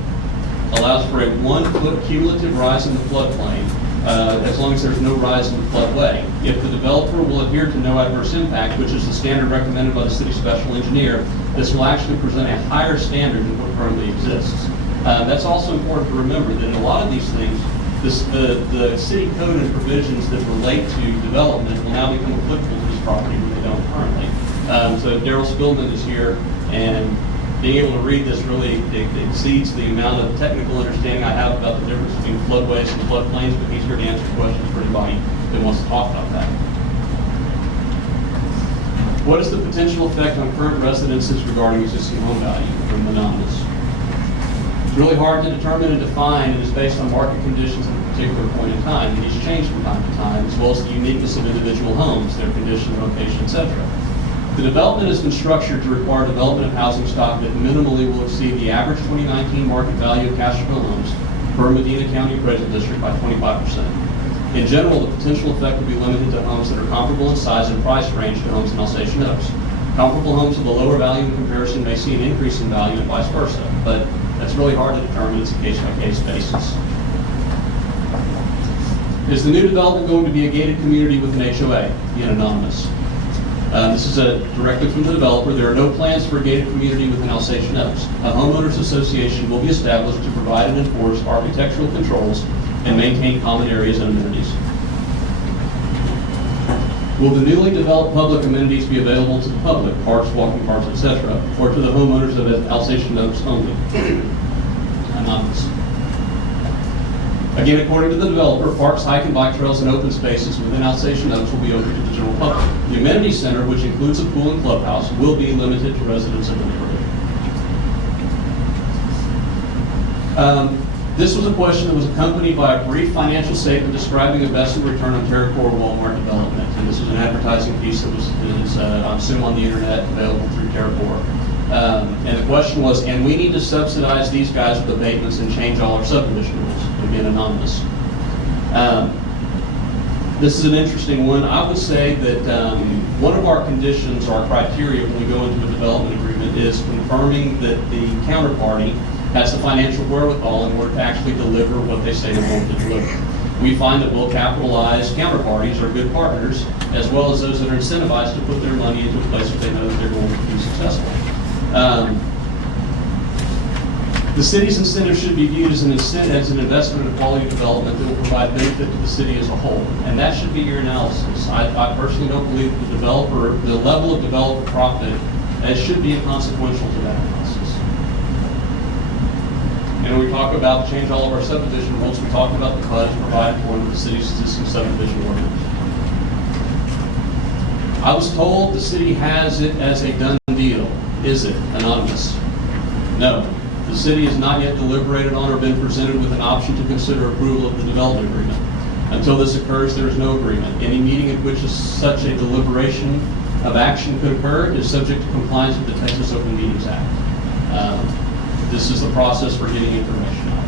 allows for a 1-foot cumulative rise in the floodplain as long as there's no rise in the floodway. If the developer will adhere to no adverse impact, which is the standard recommended by the city special engineer, this will actually present a higher standard than what currently exists. That's also important to remember that in a lot of these things, the city code and provisions that relate to development will now become applicable to this property when they don't currently. So Daryl Spillman is here, and being able to read this really exceeds the amount of technical understanding I have about the difference between floodways and floodplains, but he's here to answer questions for anybody that wants to talk about that. What is the potential effect on current residences regarding existing home value? From Anonymous. It's really hard to determine and define, and is based on market conditions at a particular point in time, and these change from time to time, as well as the uniqueness of individual homes, their condition, location, etc. The development has been structured to require development of housing stock that minimally will exceed the average 2019 market value of Castroville homes per Medina County Appraisal District by 25%. In general, the potential effect will be limited to homes that are comparable in size and price range to homes in Alsatian Oaks. Comparable homes with a lower value in comparison may see an increase in value and vice versa, but that's really hard to determine. It's a case-by-case basis. Is the new development going to be a gated community with an HOA? Again, Anonymous. This is directly from the developer. There are no plans for a gated community within Alsatian Oaks. A homeowners association will be established to provide and enforce architectural controls and maintain common areas and amenities. Will the newly developed public amenities be available to the public, parks, walking parks, etc., or to the homeowners of Alsatian Oaks only? Anonymous. Again, according to the developer, parks, hike and bike trails, and open spaces within Alsatian Oaks will be open to the general public. The amenity center, which includes a pool and clubhouse, will be limited to residents of the neighborhood. This was a question that was accompanied by a brief financial statement describing investment return on TerraCore Walmart development. And this was an advertising piece that is, I'm assuming, on the internet, available through TerraCore. And the question was, and we need to subsidize these guys with abatements and change all our subdivision rules. Again, anonymous. This is an interesting one. I would say that one of our conditions, our criteria when we go into a development agreement is confirming that the counterparty has the financial wherewithal in order to actually deliver what they say they're going to deliver. We find that well-capitalized counterparties are good partners, as well as those that are incentivized to put their money into a place where they know that they're going to be successful. The city's incentive should be viewed as an investment in quality development that will provide benefit to the city as a whole, and that should be your analysis. I personally don't believe that the level of developer profit, that should be inconsequential to that analysis. And when we talk about change all of our subdivision rules, we talk about the funds provided for in the city's existing subdivision ordinance. I was told the city has it as a done deal. Is it? Anonymous. No. The city has not yet deliberated on or been presented with an option to consider approval of the development agreement. Until this occurs, there is no agreement. Any meeting at which such a deliberation of action could occur is subject to compliance with the Texas Open Meetings Act. This is the process for getting information out.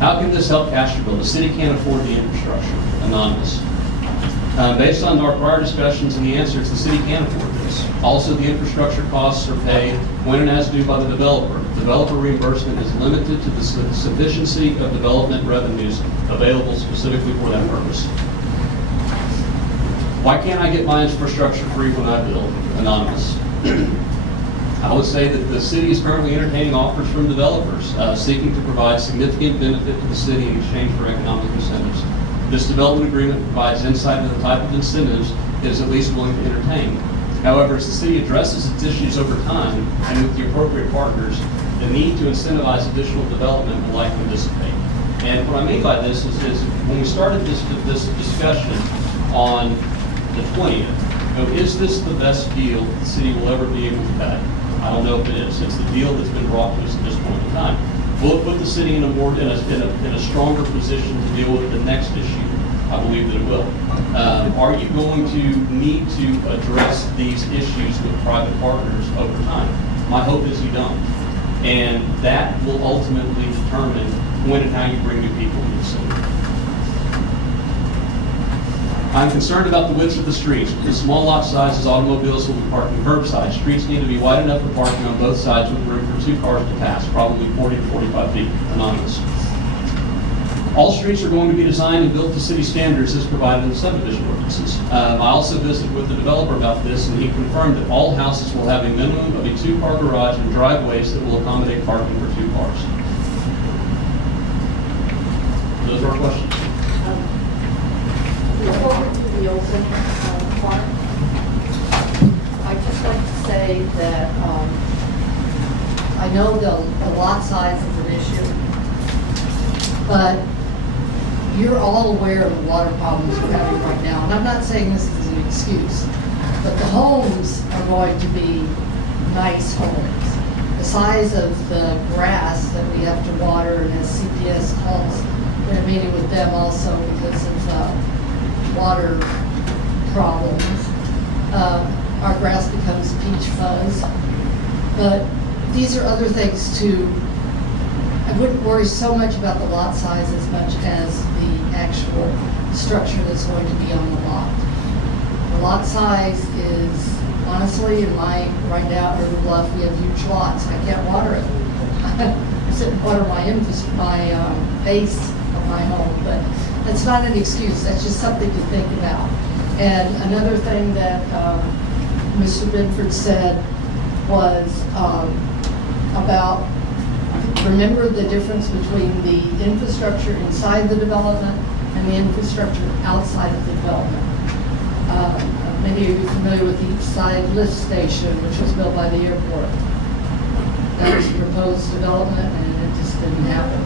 How can this help Castroville? The city can't afford the infrastructure. Anonymous. Based on our prior discussions and the answers, the city can afford this. Also, the infrastructure costs are paid when and as due by the developer. Developer reimbursement is limited to the sufficiency of development revenues available specifically for that purpose. Why can't I get my infrastructure free when I build? Anonymous. I would say that the city is currently entertaining offers from developers seeking to provide significant benefit to the city in exchange for economic incentives. This development agreement provides insight into the type of incentives it is at least willing to entertain. However, as the city addresses its issues over time and with the appropriate partners, the need to incentivize additional development will likely dissipate. And what I mean by this is when we started this discussion on the 20th, is this the best deal the city will ever be able to cut? I don't know if it is. It's the deal that's been brought to us at this point in time. Will it put the city in a stronger position to deal with the next issue? I believe that it will. Are you going to need to address these issues with private partners over time? My hope is you don't. And that will ultimately determine when and how you bring new people into the city. I'm concerned about the width of the streets. With the small lot sizes, automobiles will be parking curbside. Streets need to be wide enough for parking on both sides with room for 2 cars to pass, probably 40 to 45 feet. Anonymous. All streets are going to be designed and built to city standards as provided in the subdivision ordinances. I also visited with the developer about this, and he confirmed that all houses will have a minimum of a 2-car garage and driveways that will accommodate parking for 2 cars. Those are our questions. Before we do the open part, I'd just like to say that I know the lot size is an issue, but you're all aware of the water problems we're having right now. And I'm not saying this is an excuse, but the homes are going to be nice homes. The size of the grass that we have to water, and as CPS calls, we're in a meeting with them also because of water problems. Our grass becomes peach fuzz. But these are other things too. I wouldn't worry so much about the lot size as much as the actual structure that's going to be on the lot. The lot size is, honestly, right now at River Bluff, we have huge lots. I can't water it. I sit and water my base of my home, but that's not an excuse. That's just something to think about. And another thing that Mr. Binford said was about, remember the difference between the infrastructure inside the development and the infrastructure outside of the development. Many of you are familiar with the East Side Lift Station, which was built by the airport. That was a proposed development, and it just didn't happen.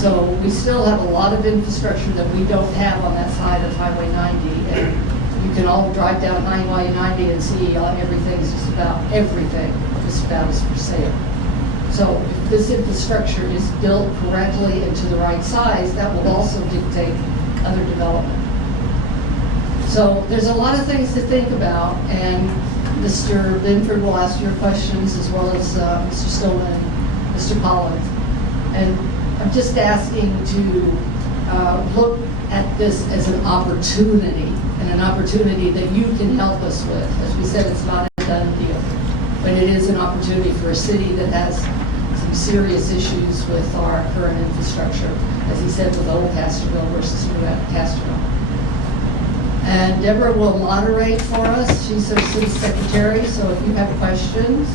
So we still have a lot of infrastructure that we don't have on that side of Highway 90. And you can all drive down Highway 90 and see everything's just about, everything just about is for sale. So if this infrastructure is built correctly and to the right size, that will also dictate other development. So there's a lot of things to think about, and Mr. Binford will ask your questions as well as Mr. Stillman and Mr. Collins. And I'm just asking to look at this as an opportunity, and an opportunity that you can help us with. As we said, it's not a done deal, but it is an opportunity for a city that has some serious issues with our current infrastructure, as he said, with old Castroville versus new Castroville. And Deborah will moderate for us. She's our city secretary, so if you have questions,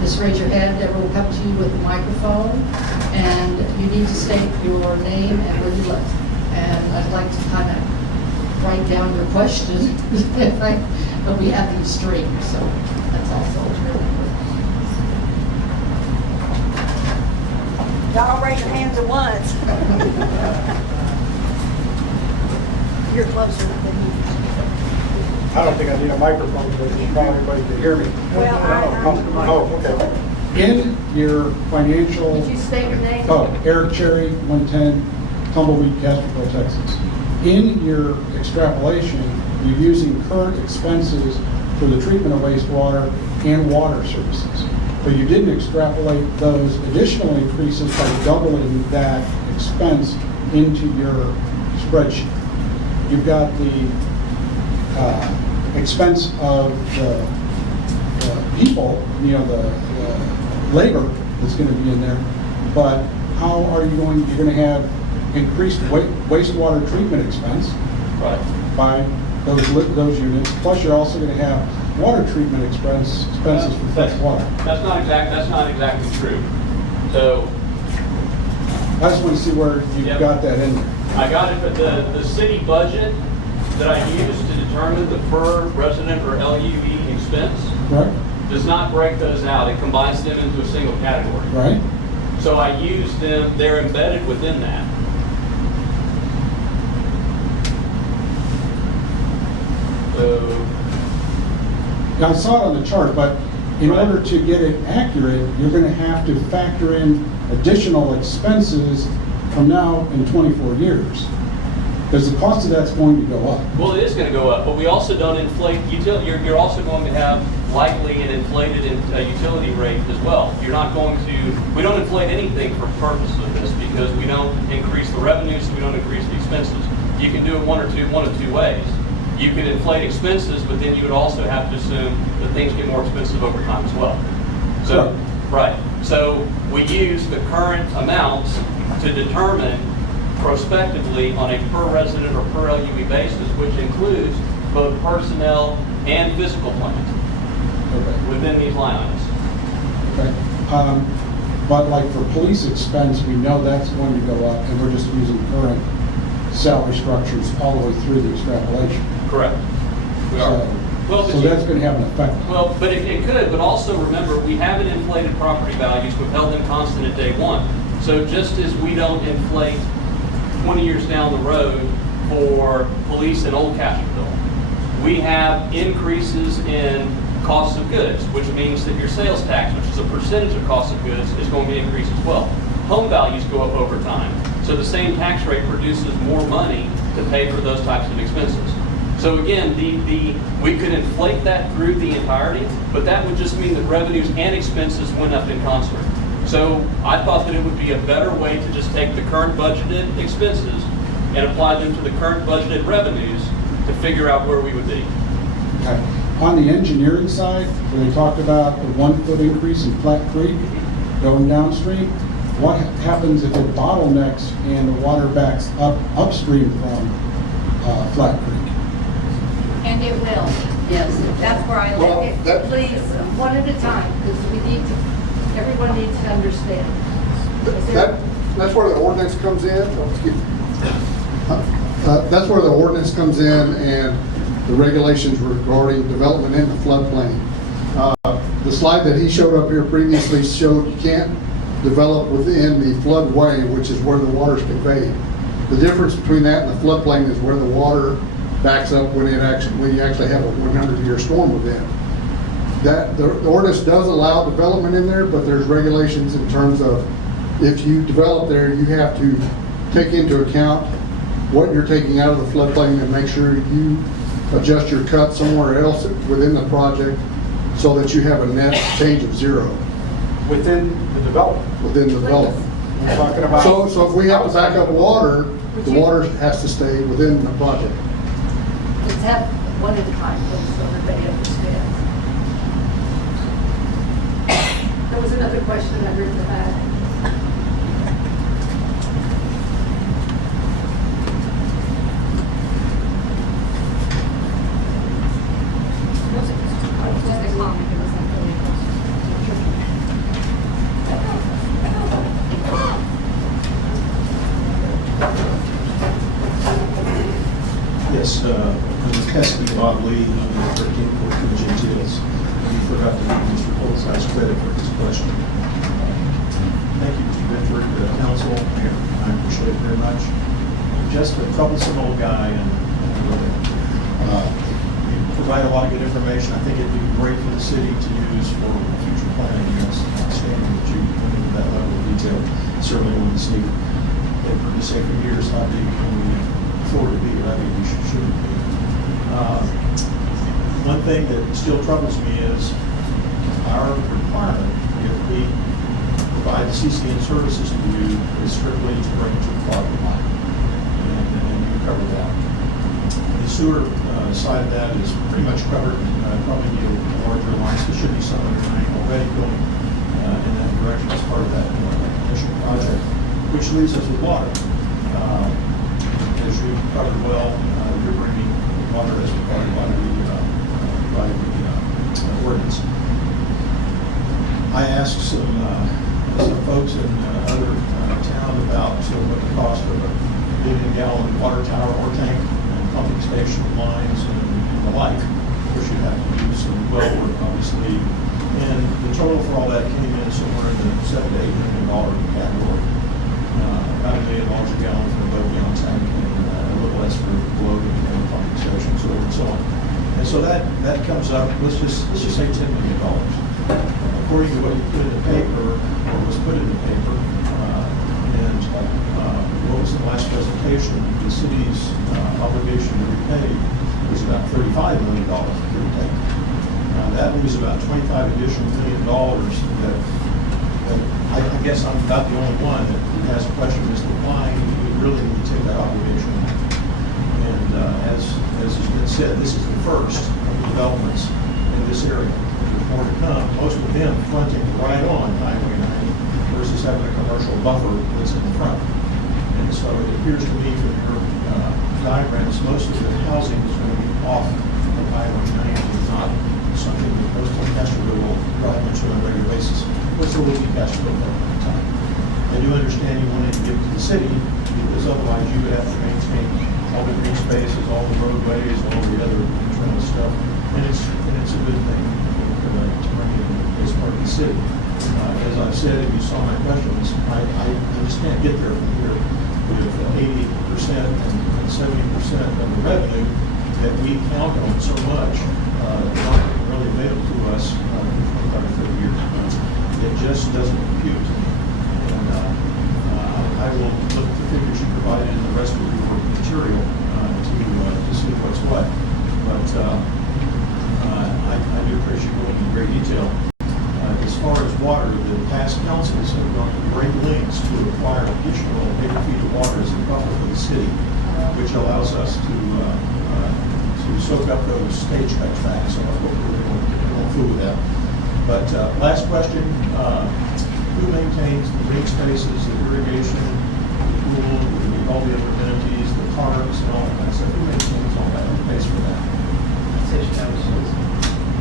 just raise your hand. Deborah will come to you with a microphone, and you need to state your name and where you live. And I'd like to kind of write down your question, but we have these streamed, so that's also really good. Y'all don't raise your hands at once. You're closer than me. I don't think I need a microphone, but you probably everybody can hear me. Well, Oh, okay. In your financial, Did you state your name? Eric Cherry, 110 Tumbleweed, Castroville, Texas. In your extrapolation, you're using current expenses for the treatment of wastewater and water services. But you didn't extrapolate those additional increases by doubling that expense into your spreadsheet. You've got the expense of the people, the labor that's going to be in there, but how are you going, you're going to have increased wastewater treatment expense by those units, plus you're also going to have water treatment expenses for fresh water. That's not exactly true. So I just want to see where you've got that in there. I got it, but the city budget that I use to determine the per resident or LUE expense Right? does not break those out. It combines them into a single category. Right? So I use them, they're embedded within that. So, Now, I saw it on the chart, but in Right. order to get it accurate, you're going to have to factor in additional expenses from now in 24 years. Because the cost of that's going to go up. well, it is going to go up, but we also don't inflate, you're also going to have likely an inflated utility rate as well. You're not going to, we don't inflate anything for purpose of this because we don't increase the revenues, we don't increase the expenses. You can do it one of two ways. You could inflate expenses, but then you would also have to assume that things get more expensive over time as well. So, right. So we use the current amounts to determine prospectively on a per resident or per LUE basis, which includes both personnel and physical plant Okay. within these line items. Okay. But like for police expense, we know that's going to go up, and we're just using current salary structures all the way through the extrapolation. Correct. We are. Well, but So that's going to have an effect. Well, but it could, but also remember, we haven't inflated property values, we've held them constant at day one. So just as we don't inflate 20 years down the road for police in Old Castroville, we have increases in cost of goods, which means that your sales tax, which is a percentage of cost of goods, is going to increase as well. Home values go up over time. So the same tax rate produces more money to pay for those types of expenses. So again, we could inflate that through the entirety, but that would just mean that revenues and expenses went up in concert. So I thought that it would be a better way to just take the current budgeted expenses and apply them to the current budgeted revenues to figure out where we would be. Okay. On the engineering side, where they talked about the 1 foot increase in Flat Creek going downstream, what happens if it bottlenecks and the water backs up upstream from Flat Creek? And it will. Yes. That's where I Well, live. that- Please, one at a time, because everyone needs to understand. That's where the ordinance comes in. That's where the ordinance comes in and the regulations regarding development in the floodplain. The slide that he showed up here previously showed you can't develop within the floodway, which is where the water is conveyed. The difference between that and the floodplain is where the water backs up when you actually have a 100-year storm within. The ordinance does allow development in there, but there's regulations in terms of if you develop there, you have to take into account what you're taking out of the floodplain and make sure you adjust your cut somewhere else within the project so that you have a net change of zero Within the development. within the development. We're talking about. So if we have to back up water, the water has to stay within the project. Let's have one at a time, please, so everybody understands. There was another question I heard in the back. Yes, I'm Pesky Bob Lee, I'm the 13th Court of Gentiles. You forgot to give Mr. Holzhau's credit for his question. Thank you, Mr. Bedford, council, Mayor, I appreciate it very much. Just a troublesome old guy, and you provide a lot of good information. I think it'd be great for the city to use for future planning. It's outstanding that you went into that level of detail. Certainly when the city, they've heard me say for years how big can we afford to be, or I mean we shouldn't be. One thing that still troubles me is our requirement, if we provide CCN services to you, is strictly to bring it to the property line. And you cover that. The sewer side of that is pretty much covered. Probably need a larger line, so there should be some underlying already going in that direction as part of that initial project, which leaves us with water. As you covered well, you're bringing water as required by the ordinance. I asked some folks in other town about what the cost of a billion-gallon water tower or tank and pumping station lines and the like. Of course, you have to do some well work, obviously. And the total for all that came in somewhere in the $7 to $8 million category. About $1 million a gallon for a boat-gallon tank, and a little less for loading and pumping stations, so and so on. And so that comes up. Let's just say $10 million. According to what you put in the paper, or was put in the paper, and what was in the last presentation, the city's obligation to repay was about $35 million, give or take. That leaves about $25 additional million that I guess I'm not the only one that has a question as to why we really need to take that obligation. And as has been said, this is the first of the developments in this area. There's more to come, most of them fronting right on Highway 90 versus having a commercial buffer that's in the front. And so it appears to me from your diagrams, most of the housing is going to be off of Highway 90, not something that most of Castroville will drive into on a regular basis, which will be Castroville at the time. I do understand you wanted to give it to the city, because otherwise you would have to maintain all the green spaces, all the roadways, all the other internal stuff, and it's a good thing to bring it as part of the city. As I've said, if you saw my questions, I just can't get there from here with 80% and 70% of the revenue that we count on so much, not really available to us for 25 or 30 years. It just doesn't compute to me. And I will look at the figures you provided in the rest of your material to see what's what. But I do appreciate going into great detail. As far as water, the past councils have gone to great lengths to acquire additional acre feet of water as a buffer for the city, which allows us to soak up those stage cuts back. So I hope we won't fool with that. But last question, who maintains the green spaces, the irrigation, the pool, all the other amenities, the parks, and all that kind of stuff? Who maintains all that? Who pays for that?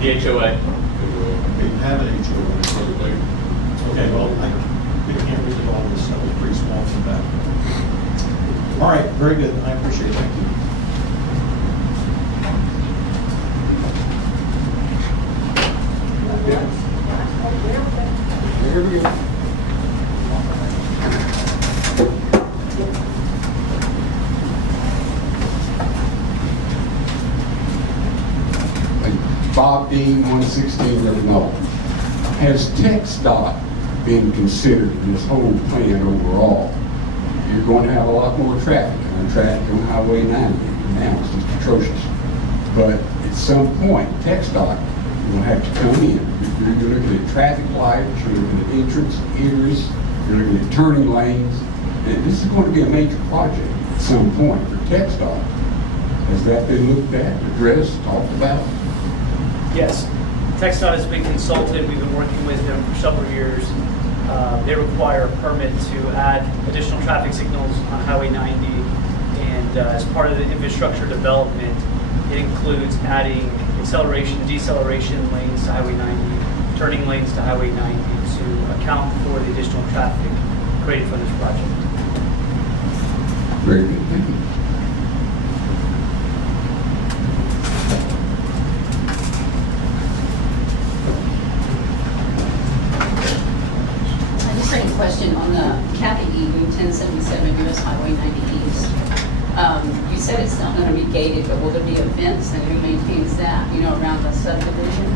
The HOA. We have an HOA. Okay, well, we can't read it all. This stuff is pretty small from that. All right, very good. I appreciate it. Thank you. Here we go. Bob Dean, 116 River Knoll. Has TxDOT been considered in this whole plan overall? You're going to have a lot more traffic on Highway 90 now. It's just atrocious. But at some point, TxDOT will have to come in. You're looking at traffic lights, you're looking at entrance, egress, you're looking at turning lanes. And this is going to be a major project at some point for TxDOT. Has that been looked at, addressed, talked about? Yes. TxDOT has been consulted. We've been working with them for several years. They require a permit to add additional traffic signals on Highway 90. And as part of the infrastructure development, it includes adding acceleration, deceleration lanes to Highway 90, turning lanes to Highway 90 to account for the additional traffic created for this project. Very good, thank you. I just had a question on the Kathy Eden, 1077 US Highway 90 East. You said it's not going to be gated, but will there be a fence, and who maintains that, you know, around the subdivision?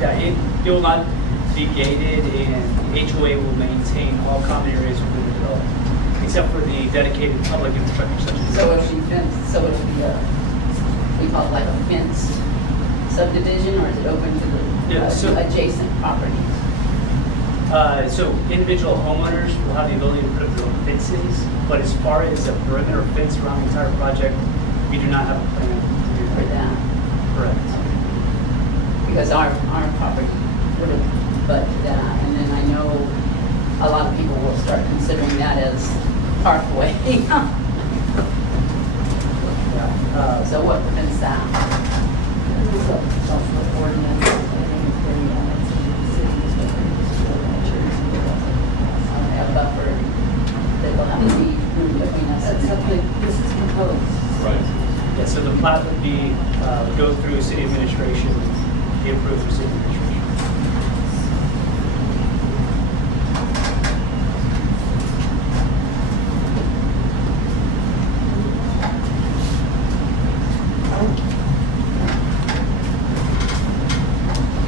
Yeah, it will not be gated, and HOA will maintain all common areas within the development, except for the dedicated public infrastructure such as. So it'll be fenced, so it'll be we call it like a fenced subdivision, or is it open to the Yeah, so- adjacent properties? So individual homeowners will have the ability to put up their own fences, but as far as a perimeter fence around the entire project, we do not have a plan to do For that? Correct. Because our property would have butt to that, and then I know a lot of people will start considering that as parkway. So what prevents that? A buffer that will have to be room between us. That's something this is proposed. Right. Yeah, so the plat would be, go through city administration, be approved through city administration.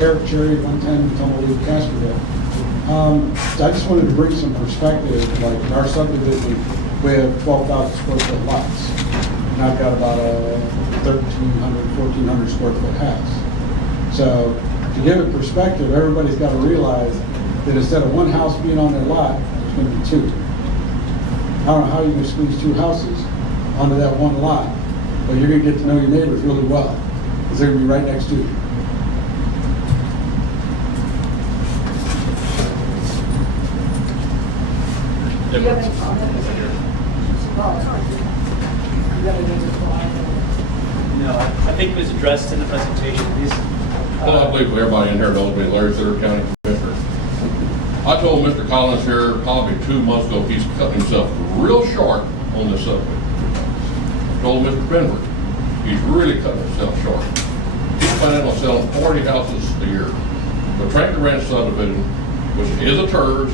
Eric Cherry, 110 Tumbleweed, Castroville. I just wanted to bring some perspective, like in our subdivision, we have 12,000 square foot lots. And I've got about a 1,300, 1,400 square foot house. So to give it perspective, everybody's got to realize that instead of one house being on their lot, there's going to be two. I don't know how you're going to squeeze two houses onto that one lot, but you're going to get to know your neighbors really well, because they're going to be right next to you. Do you have any comment? You got anything to reply? No, I think it was addressed in the presentation. Well, I believe everybody in here knows me, Larry Sitter, County Commissioner. I told Mr. Collins here probably 2 months ago, he's cutting himself real short on this subject. Told Mr. Benford, he's really cutting himself short. He's planning on selling 40 houses a year. The Tractor Ranch subdivision, which is a TERS,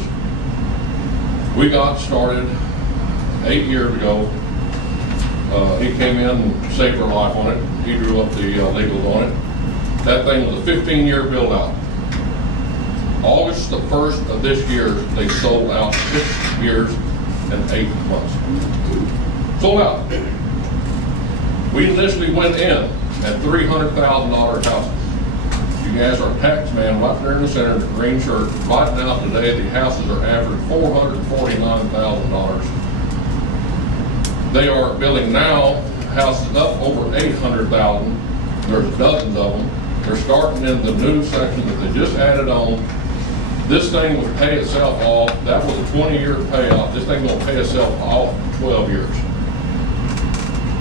we got started 8 years ago. He came in and saved our life on it. He drew up the legals on it. That thing was a 15-year build out. August the 1st of this year, they sold out 6 years and 8 months. Sold out. We initially went in at $300,000 houses. You can ask our tax man right there in the center, the green shirt. Right now, today, the houses are averaging $449,000. They are building now houses up over $800,000. There's dozens of them. They're starting in the new section that they just added on. This thing will pay itself off. That was a 20-year payoff. This thing will pay itself off in 12 years.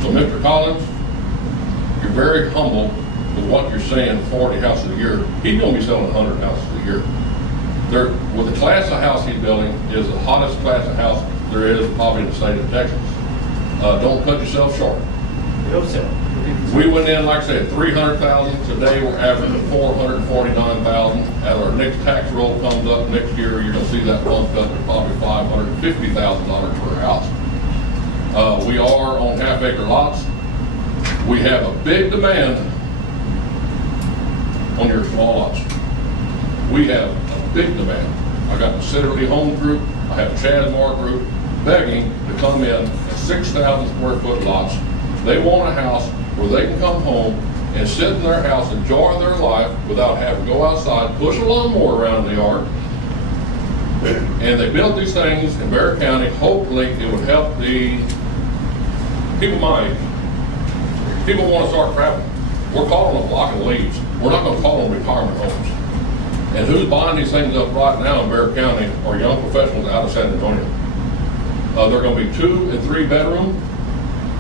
So, Mr. Collins, you're very humble with what you're saying, 40 houses a year. He's going to be selling 100 houses a year. With the class of house he's building is the hottest class of house there is probably in the state of Texas. Don't cut yourself short. We hope so. We went in, like I said, 300,000. Today we're averaging 449,000. As our next tax roll comes up next year, you're going to see that bumped up to probably $550,000 per house. We are on half-acre lots. We have a big demand on your small lots. We have a big demand. I got the Citterly Home Group, I have Chasmar Group begging to come in at 6,000 square foot lots. They want a house where they can come home and sit in their house, enjoy their life without having to go outside, push a lawnmower around in the yard. And they built these things in Bear County. Hopefully it would help the people my age. People want to start traveling. We're calling them blocking leaves. We're not going to call them retirement homes. And who's buying these things up right now in Bear County are young professionals out of San Antonio. They're going to be 2 and 3 bedroom.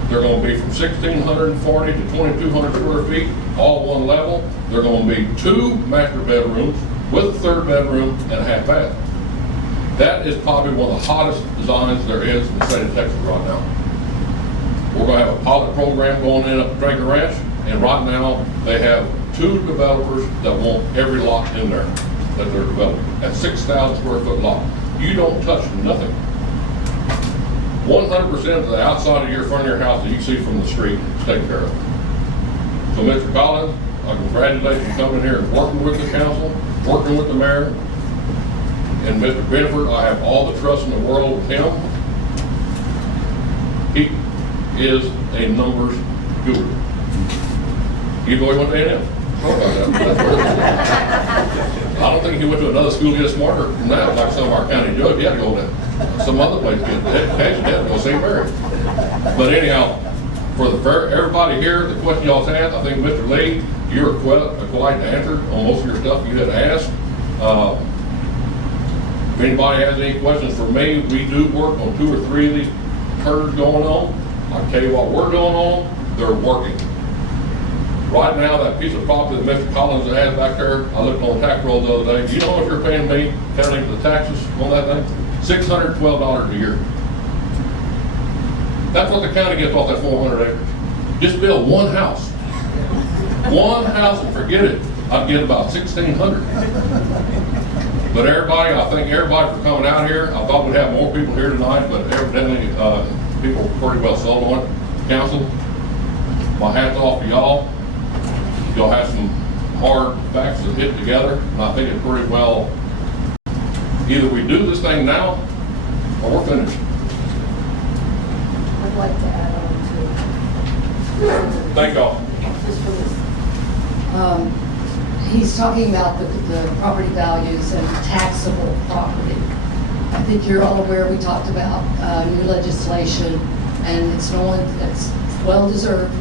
They're going to be from 1,640 to 2,200 square feet, all one level. They're going to be 2 master bedrooms with a 3rd bedroom and a half bath. That is probably one of the hottest designs there is in the state of Texas right now. We're going to have a pilot program going in up at Draker Ranch, and right now they have 2 developers that want every lot in there that they're developing at 6,000 square foot lot. You don't touch nothing. 100% of the outside of your front of your house that you see from the street is taken care of. So, Mr. Collins, I congratulate you for coming here and working with the council, working with the mayor, and Mr. Benford. I have all the trust in the world with him. He is a numbers guru. Even though he went to A&M. I don't think he went to another school to get smarter than that, like some of our county judges. He had to go to some other place to get education. He had to go St. Mary. But anyhow, for everybody here, the question y'all had, I think Mr. Lee, you're quite answered on most of your stuff you had asked. If anybody has any questions for me, we do work on 2 or 3 of these curves going on. I can tell you what we're doing on, they're working. Right now, that piece of property that Mr. Collins has back there, I looked on tax roll the other day. Do you know what you're paying me, counting the taxes on that thing? $612 a year. That's what the county gets off that 400 acres. Just build one house. One house and forget it. I'd get about $1,600. But everybody, I thank everybody for coming out here. I thought we'd have more people here tonight, but evidently people pretty well sold on it. Council, my hat's off to y'all. Y'all have some hard facts that hit together, and I think it's pretty well, either we do this thing now, or we're finished. I'd like to add on to. Thank y'all. Just for this. He's talking about the property values and taxable property. I think you're all aware we talked about new legislation, and it's well-deserved.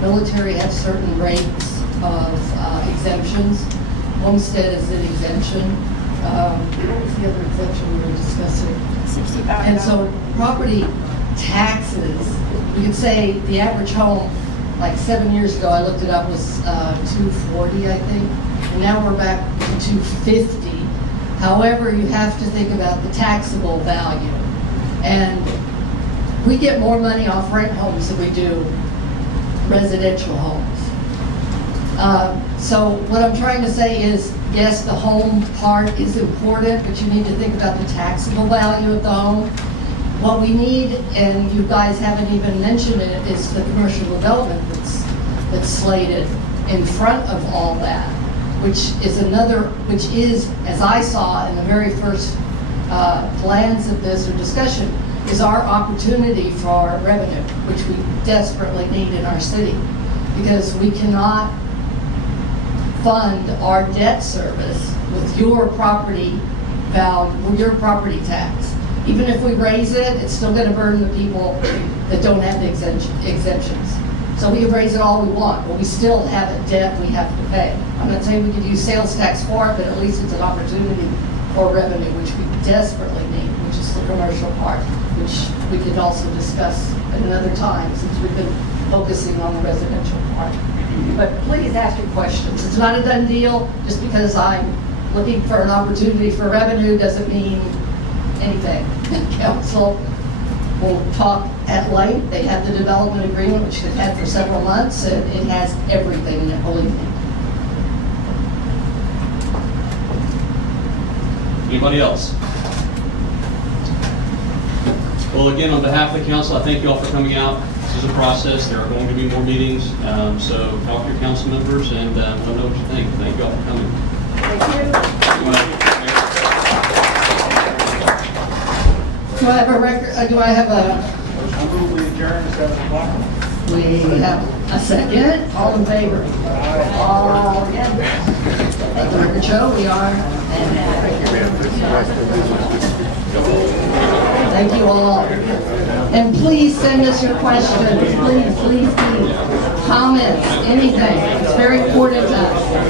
Military have certain rates of exemptions. Homestead is an exemption. What was the other exemption we were discussing? 65. And so property taxes, you could say the average home, like 7 years ago, I looked it up, was $240, I think. And now we're back to $250. However, you have to think about the taxable value. And we get more money off rent homes than we do residential homes. So what I'm trying to say is, yes, the home part is important, but you need to think about the taxable value of the home. What we need, and you guys haven't even mentioned it, is the commercial development that's slated in front of all that, which is, as I saw in the very first plans of this or discussion, is our opportunity for revenue, which we desperately need in our city, because we cannot fund our debt service with your property value, with your property tax. Even if we raise it, it's still going to burden the people that don't have the exemptions. So we can raise it all we want, but we still have a debt we have to pay. I'm not saying we could use sales tax for it, but at least it's an opportunity for revenue, which we desperately need, which is the commercial part, which we could also discuss at another time, since we've been focusing on the residential part. But please ask your questions. It's not a done deal. Just because I'm looking for an opportunity for revenue doesn't mean anything. Council will talk at length. They have the development agreement, which they've had for several months, and it has everything in it, believe me. Anybody else? Well, again, on behalf of the council, I thank you all for coming out. This is a process. There are going to be more meetings. So talk to your council members and let them know what you think. Thank you all for coming. Do I have a record, do I have a, I move we adjourn at 7 o'clock. we have a second, all in favor? All against? Let the record show, we are. Thank you all. And please send us your questions, please, please, please. Comments, anything, it's very important to us.